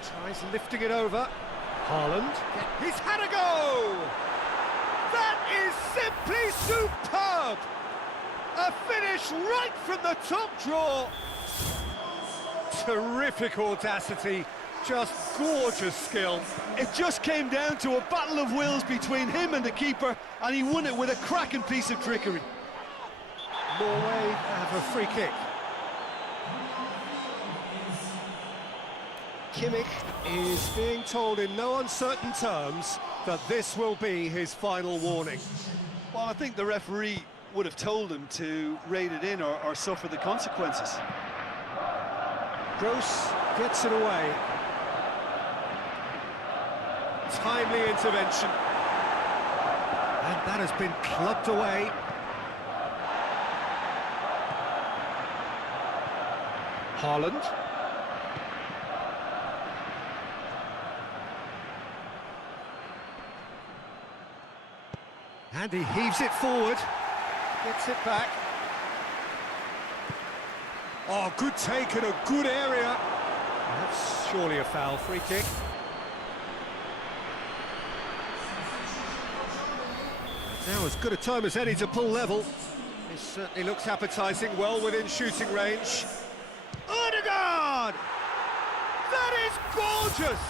tries lifting it over. Haaland, he's had a go! That is simply superb! A finish right from the top draw. Terrific audacity, just gorgeous skill. It just came down to a battle of wills between him and the keeper, and he won it with a cracking piece of trickery. Norway have a free kick. Kimmich is being told in no uncertain terms that this will be his final warning. Well, I think the referee would have told him to rate it in or suffer the consequences. Gross gets it away. Timely intervention. And that has been clubbed away. Haaland. And he heaves it forward. Gets it back. Oh, good take in a good area. That's surely a foul. Free kick. Now as good a time as any to pull level. This certainly looks appetising, well within shooting range. Ødegaard! That is gorgeous!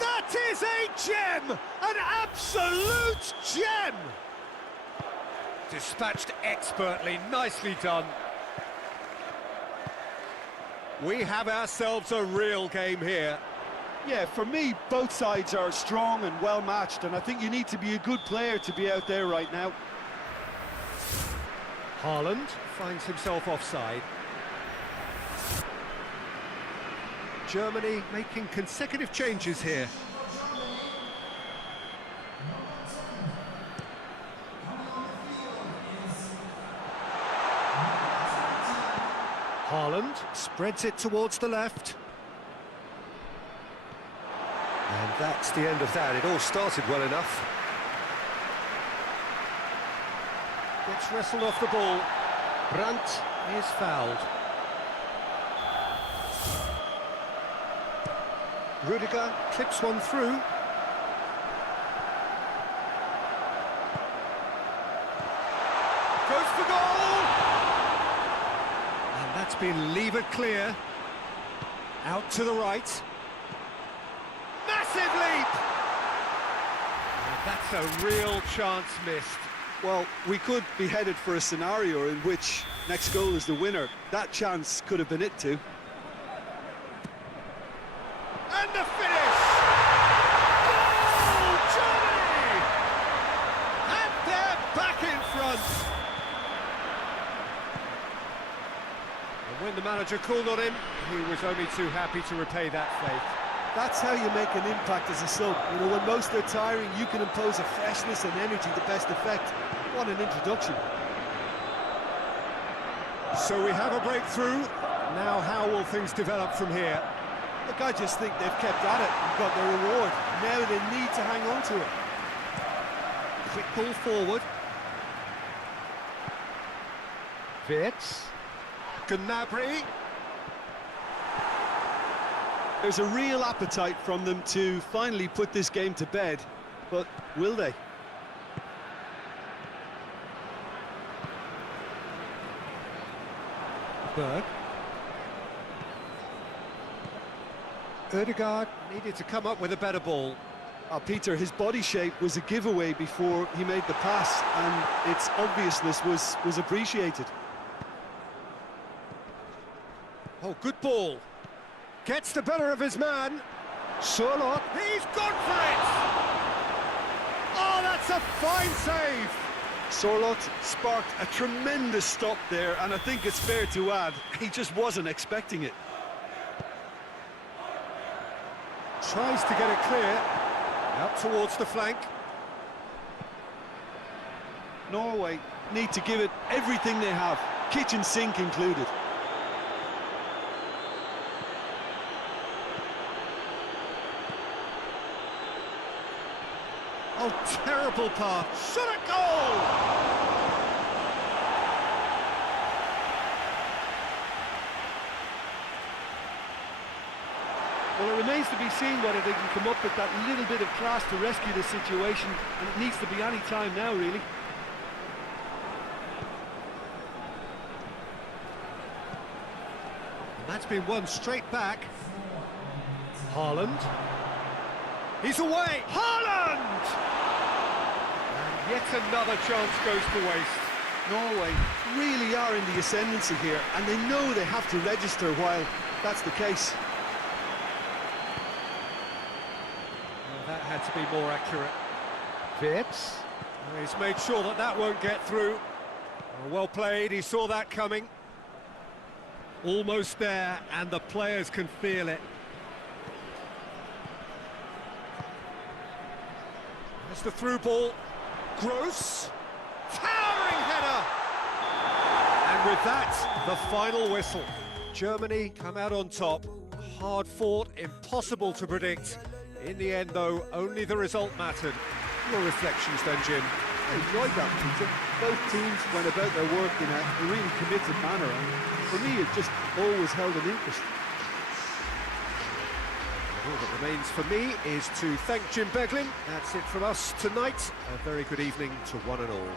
That is a gem! An absolute gem! Dispatched expertly, nicely done. We have ourselves a real game here. Yeah, for me, both sides are strong and well matched, and I think you need to be a good player to be out there right now. Haaland finds himself offside. Germany making consecutive changes here. Haaland spreads it towards the left. And that's the end of that. It all started well enough. Gets wrestled off the ball. Brandt is fouled. Rudiger clips one through. Goes for goal! And that's been levered clear. Out to the right. Massive leap! And that's a real chance missed. Well, we could be headed for a scenario in which next goal is the winner. That chance could have been it too. Manager called on him. He was only too happy to repay that faith. That's how you make an impact as a sub. You know, when most are tiring, you can impose a freshness and energy to best effect. What an introduction. So we have a breakthrough. Now how will things develop from here? Look, I just think they've kept at it and got their reward. Now they need to hang on to it. Quick ball forward. Vitz. Gnabry. There's a real appetite from them to finally put this game to bed, but will they? Berg. Ødegaard needed to come up with a better ball. Peter, his body shape was a giveaway before he made the pass, and its obviousness was appreciated. Oh, good ball. Gets the better of his man. Sherlock, he's gone for it! Oh, that's a fine save! Sorlot sparked a tremendous stop there, and I think it's fair to add, he just wasn't expecting it. Tries to get it clear. Out towards the flank. Norway need to give it everything they have, kitchen sink included. Oh, terrible pass. Shot at goal! Well, it remains to be seen whether they can come up with that little bit of class to rescue the situation, and it needs to be any time now, really. And that's been won straight back. Haaland. He's away! Haaland! And yet another chance goes to waste. Norway really are in the ascendancy here, and they know they have to register while that's the case. Well, that had to be more accurate. Vitz. He's made sure that that won't get through. Well played, he saw that coming. Almost there, and the players can feel it. There's the through ball. Gross. Towering header! And with that, the final whistle. Germany come out on top. Hard fought, impossible to predict. In the end, though, only the result mattered. Your reflections then, Jim? I enjoyed that, Peter. Both teams went about their work in a really committed manner, and for me it just always held an interest. All that remains for me is to thank Jim Beglin. That's it from us tonight. A very good evening to one and all.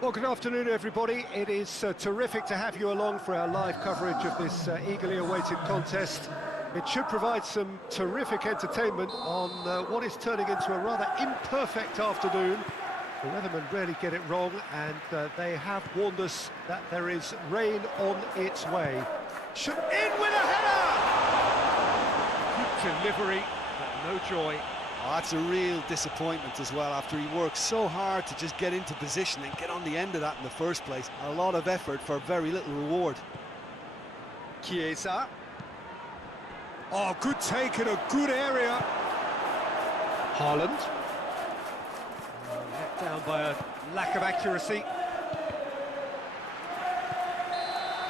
Well, good afternoon, everybody. It is terrific to have you along for our live coverage of this eagerly awaited contest. It should provide some terrific entertainment on what is turning into a rather imperfect afternoon. The weathermen rarely get it wrong, and they have warned us that there is rain on its way. In with a header! Good delivery, but no joy. Oh, that's a real disappointment as well, after he worked so hard to just get into position and get on the end of that in the first place. A lot of effort for very little reward. Chiesa. Oh, good take in a good area. Haaland. Let down by a lack of accuracy.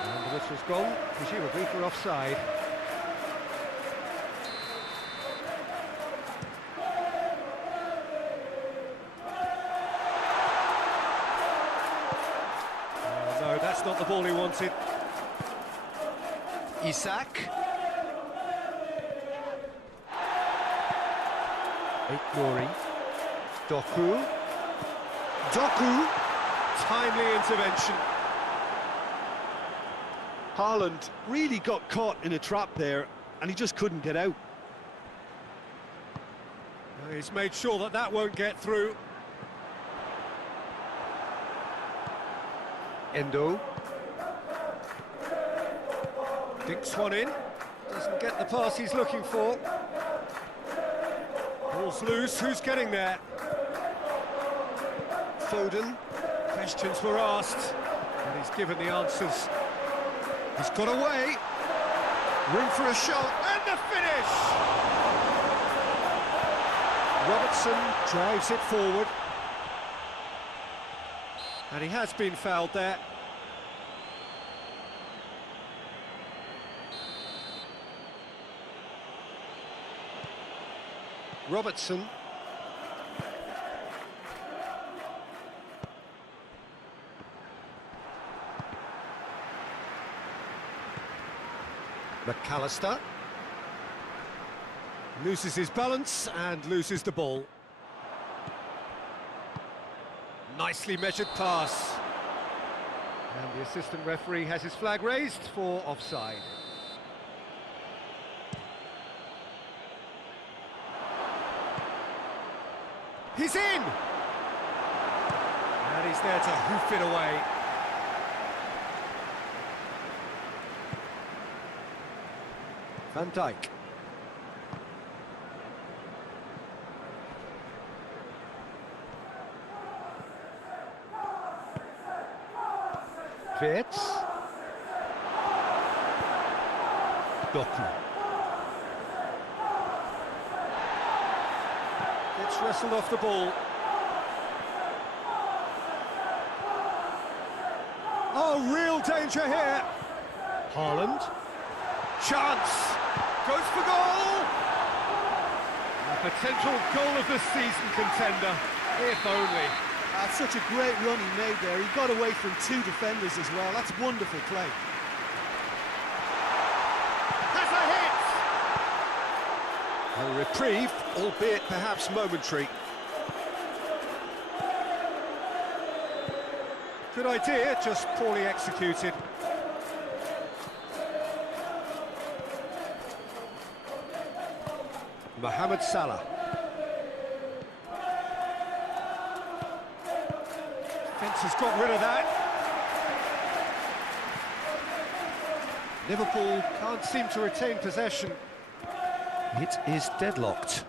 And the whistle's gone, presumably for offside. No, that's not the ball he wanted. Isak. Nori. Doku. Timely intervention. Haaland really got caught in a trap there, and he just couldn't get out. He's made sure that that won't get through. Endo. Dinks one in. Doesn't get the pass he's looking for. Ball's loose. Who's getting there? Foden. Questions were asked, and he's given the answers. He's got away. Room for a shot, and the finish! Robertson drives it forward. And he has been fouled there. Robertson. McAllister. Loses his balance and loses the ball. Nicely measured pass. And the assistant referee has his flag raised for offside. He's in! And he's there to hoof it away. Van Dijk. Fitz. Doku. Gets wrestled off the ball. Oh, real danger here. Haaland. Chance. Goes for goal. A potential goal of the season contender, if only. That's such a great run he made there. He got away from two defenders as well. That's wonderful play. Has a hit! A reprieve, albeit perhaps momentary. Good idea, just poorly executed. Mohamed Salah. Fence has got rid of that. Liverpool can't seem to retain possession. It is deadlocked.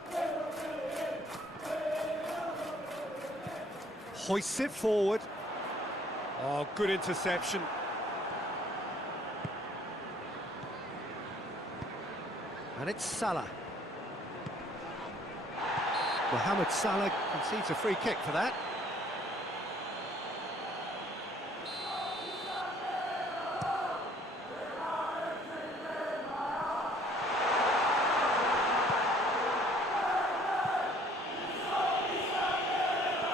Hoists it forward. Oh, good interception. And it's Salah. Mohamed Salah concedes a free kick for that.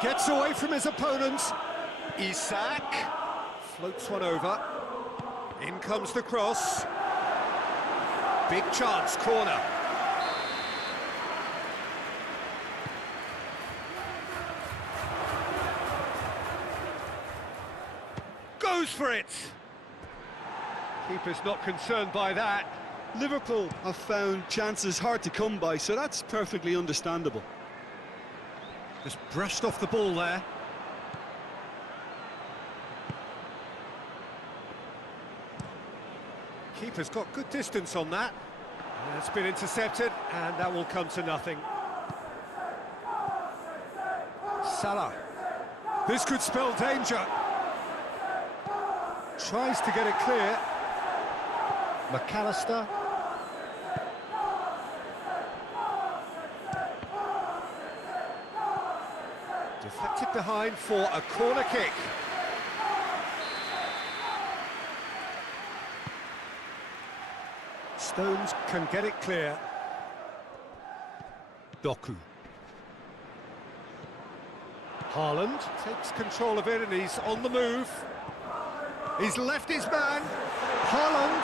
Gets away from his opponents. Isak floats one over. In comes the cross. Big chance, corner. goes for it. Keeper's not concerned by that. Liverpool have found chances hard to come by, so that's perfectly understandable. Just brushed off the ball there. Keeper's got good distance on that. It's been intercepted, and that will come to nothing. Salah. This could spell danger. Tries to get it clear. McAllister. Deflected behind for a corner kick. Stones can get it clear. Doku. Haaland takes control of it and he's on the move. He's left his man. Haaland.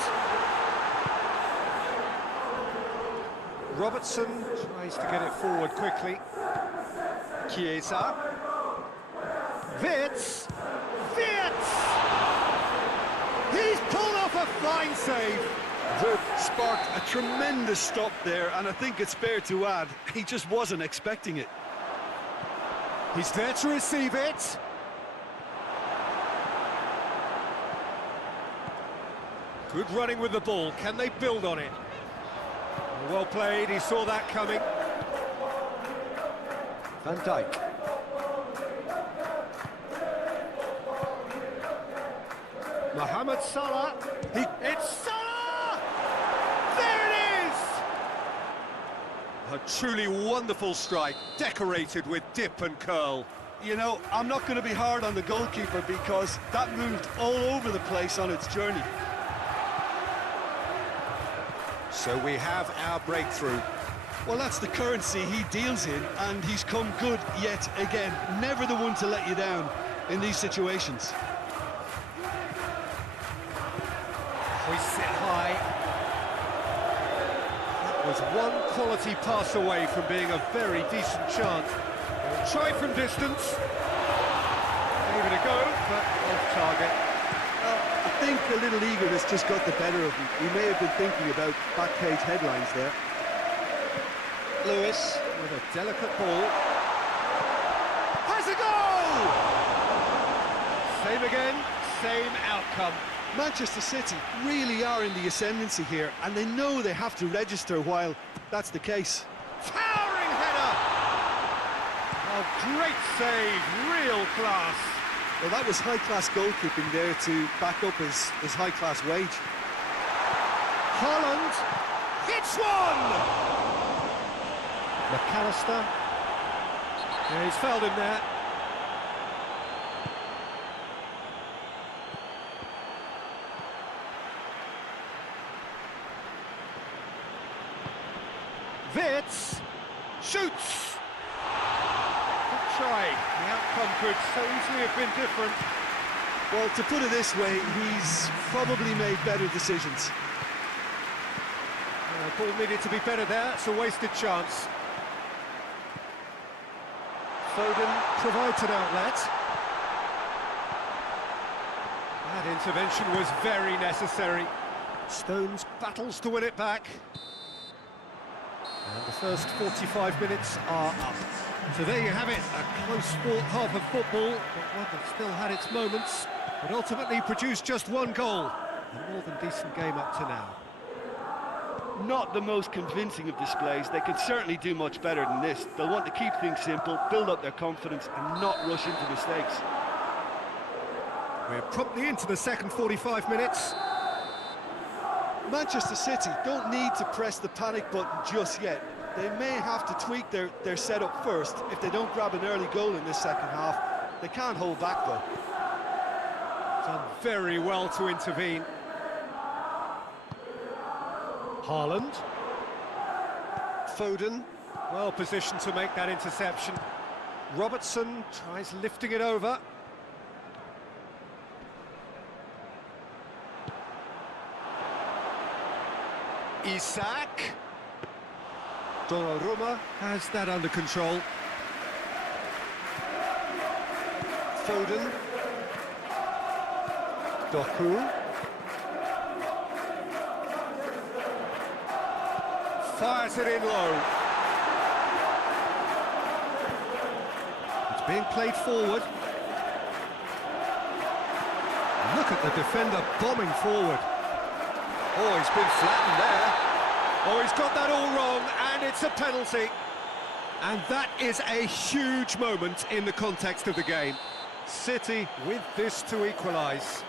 Robertson tries to get it forward quickly. Chiesa. Wirtz. He's pulled off a fine save. That sparked a tremendous stop there, and I think it's fair to add, he just wasn't expecting it. He's there to receive it. Good running with the ball. Can they build on it? Well played, he saw that coming. Van Dijk. Mohamed Salah. It's Salah! There it is! A truly wonderful strike, decorated with dip and curl. You know, I'm not going to be hard on the goalkeeper because that moved all over the place on its journey. So we have our breakthrough. Well, that's the currency he deals in, and he's come good yet again. Never the one to let you down in these situations. Hoists it high. That was one quality pass away from being a very decent chance. Try from distance. Gave it a go, but off target. I think a little eagerness just got the better of him. He may have been thinking about back page headlines there. Lewis with a delicate ball. Has a goal! Same again, same outcome. Manchester City really are in the ascendancy here, and they know they have to register while that's the case. Towering header! Oh, great save, real class. Well, that was high-class goalkeeping there to back up his high-class wage. Haaland hits one! McAllister. Yeah, he's fouled him there. Wirtz shoots. Good try. The outcome could so easily have been different. Well, to put it this way, he's probably made better decisions. Ball needed to be better there. It's a wasted chance. Foden provides an outlet. That intervention was very necessary. Stones battles to win it back. And the first 45 minutes are up. So there you have it, a close sport half of football, but one that still had its moments, but ultimately produced just one goal. A more than decent game up to now. Not the most convincing of displays. They can certainly do much better than this. They'll want to keep things simple, build up their confidence, and not rush into mistakes. We're promptly into the second 45 minutes. Manchester City don't need to press the panic button just yet. They may have to tweak their setup first if they don't grab an early goal in this second half. They can't hold back though. Done very well to intervene. Haaland. Foden, well positioned to make that interception. Robertson tries lifting it over. Isak. Donnarumma has that under control. Foden. Doku. Fires it in low. It's being played forward. Look at the defender bombing forward. Oh, he's been flattened there. Oh, he's got that all wrong, and it's a penalty. And that is a huge moment in the context of the game. City with this to equalise.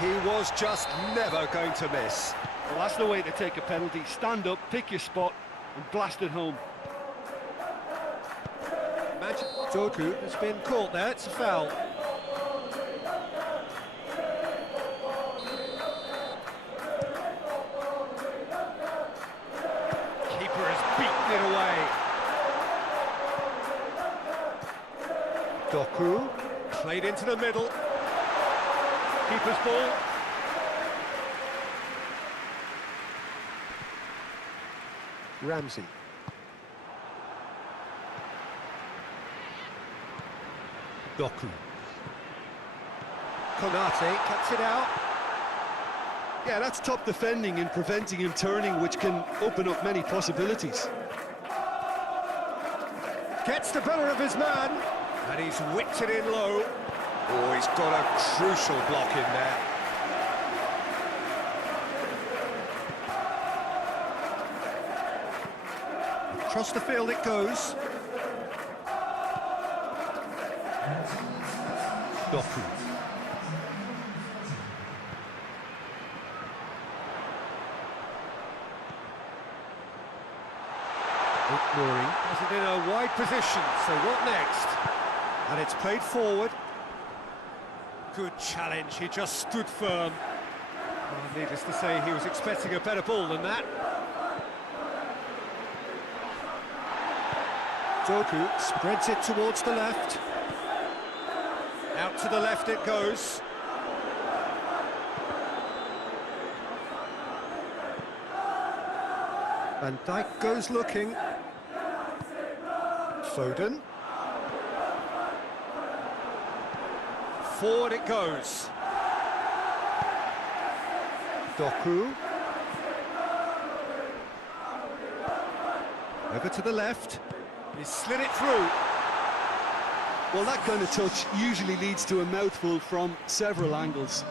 He was just never going to miss. Well, that's the way to take a penalty. Stand up, pick your spot, and blast it home. Doku has been caught there, it's a foul. Keeper has beaten it away. Doku, played into the middle. Keeper's ball. Ramsey. Doku. Konate cuts it out. Yeah, that's top defending and preventing him turning, which can open up many possibilities. Gets the better of his man, and he's whipped it in low. Oh, he's got a crucial block in there. Across the field it goes. Doku. Murray has it in a wide position, so what next? And it's played forward. Good challenge, he just stood firm. Oh, needless to say, he was expecting a better ball than that. Doku spreads it towards the left. Out to the left it goes. Van Dijk goes looking. Foden. Forward it goes. Doku. Over to the left. He slid it through. Well, that kind of touch usually leads to a mouthful from several angles.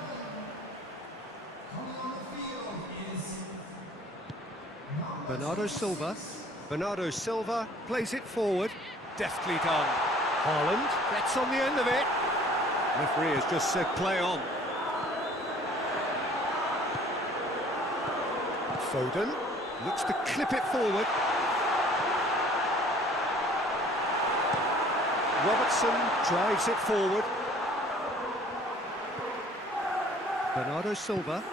Bernardo Silva. Bernardo Silva plays it forward. Deftly done. Haaland gets on the end of it. Referee has just said play on. Foden looks to clip it forward. Robertson drives it forward. Bernardo Silva.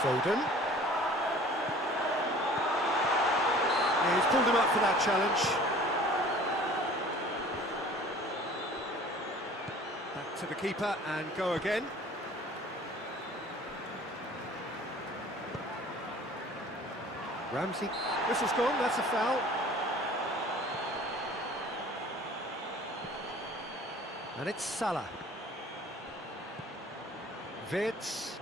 Foden. Yeah, he's pulled him up for that challenge. Back to the keeper and go again. Ramsey. Whistle's gone, that's a foul. And it's Salah. Vitz.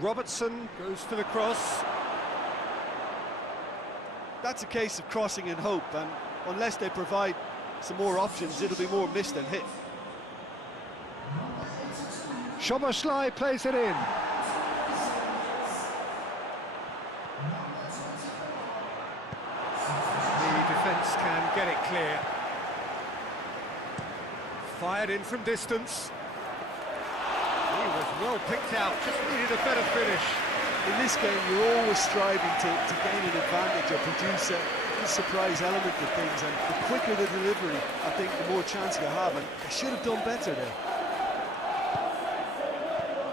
Robertson goes to the cross. That's a case of crossing in hope, and unless they provide some more options, it'll be more missed than hit. Szoboszlai plays it in. The defence can get it clear. Fired in from distance. He was well picked out, just needed a better finish. In this game, you're always striving to gain an advantage or produce a surprise element to things, and the quicker the delivery, I think, the more chance you have, and they should have done better there.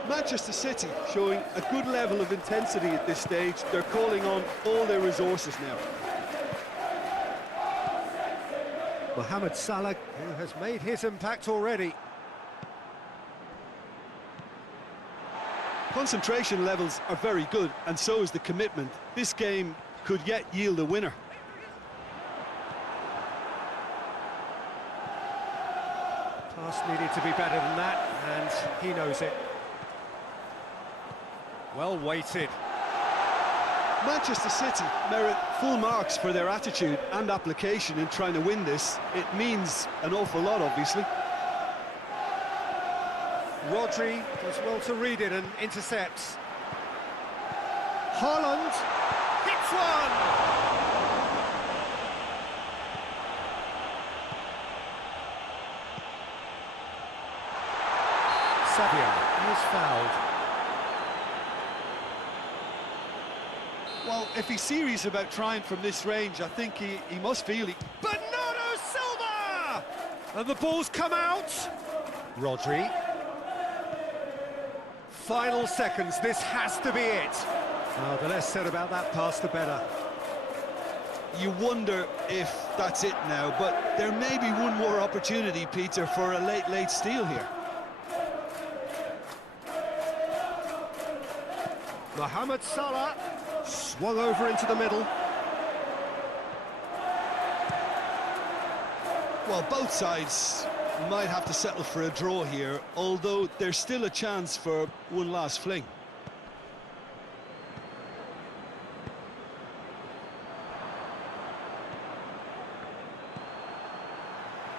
Manchester City showing a good level of intensity at this stage. They're calling on all their resources now. Mohamed Salah, who has made his impact already. Concentration levels are very good, and so is the commitment. This game could yet yield a winner. Pass needed to be better than that, and he knows it. Well weighted. Manchester City merit full marks for their attitude and application in trying to win this. It means an awful lot, obviously. Rodri does well to read it and intercepts. Haaland hits one! Savio is fouled. Well, if he's serious about trying from this range, I think he must feel it. Bernardo Silva! And the ball's come out. Rodri. Final seconds, this has to be it. Oh, the less said about that pass, the better. You wonder if that's it now, but there may be one more opportunity, Peter, for a late steal here. Mohamed Salah swung over into the middle. Well, both sides might have to settle for a draw here, although there's still a chance for one last fling.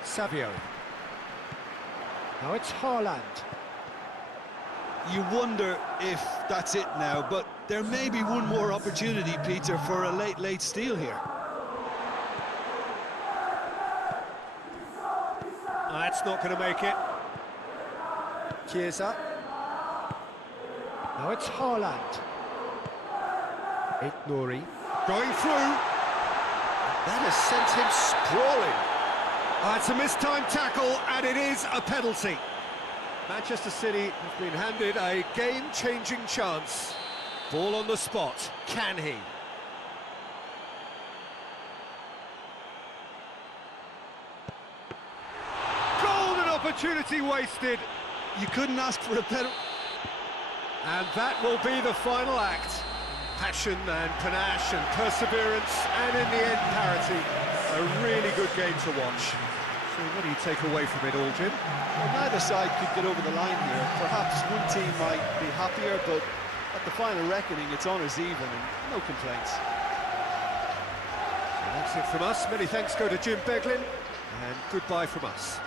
Savio. Now it's Haaland. You wonder if that's it now, but there may be one more opportunity, Peter, for a late steal here. That's not going to make it. Chiesa. Now it's Haaland. Nouri. Going through. That has sent him sprawling. It's a mistimed tackle, and it is a penalty. Manchester City have been handed a game-changing chance. Ball on the spot. Can he? Golden opportunity wasted. You couldn't ask for a better... And that will be the final act. Passion and panache and perseverance, and in the end, parity. A really good game to watch. So what do you take away from it all, Jim? Well, neither side could get over the line here. Perhaps one team might be happier, but at the final reckoning, it's honours even and no complaints. So that's it from us. Many thanks go to Jim Beglin, and goodbye from us.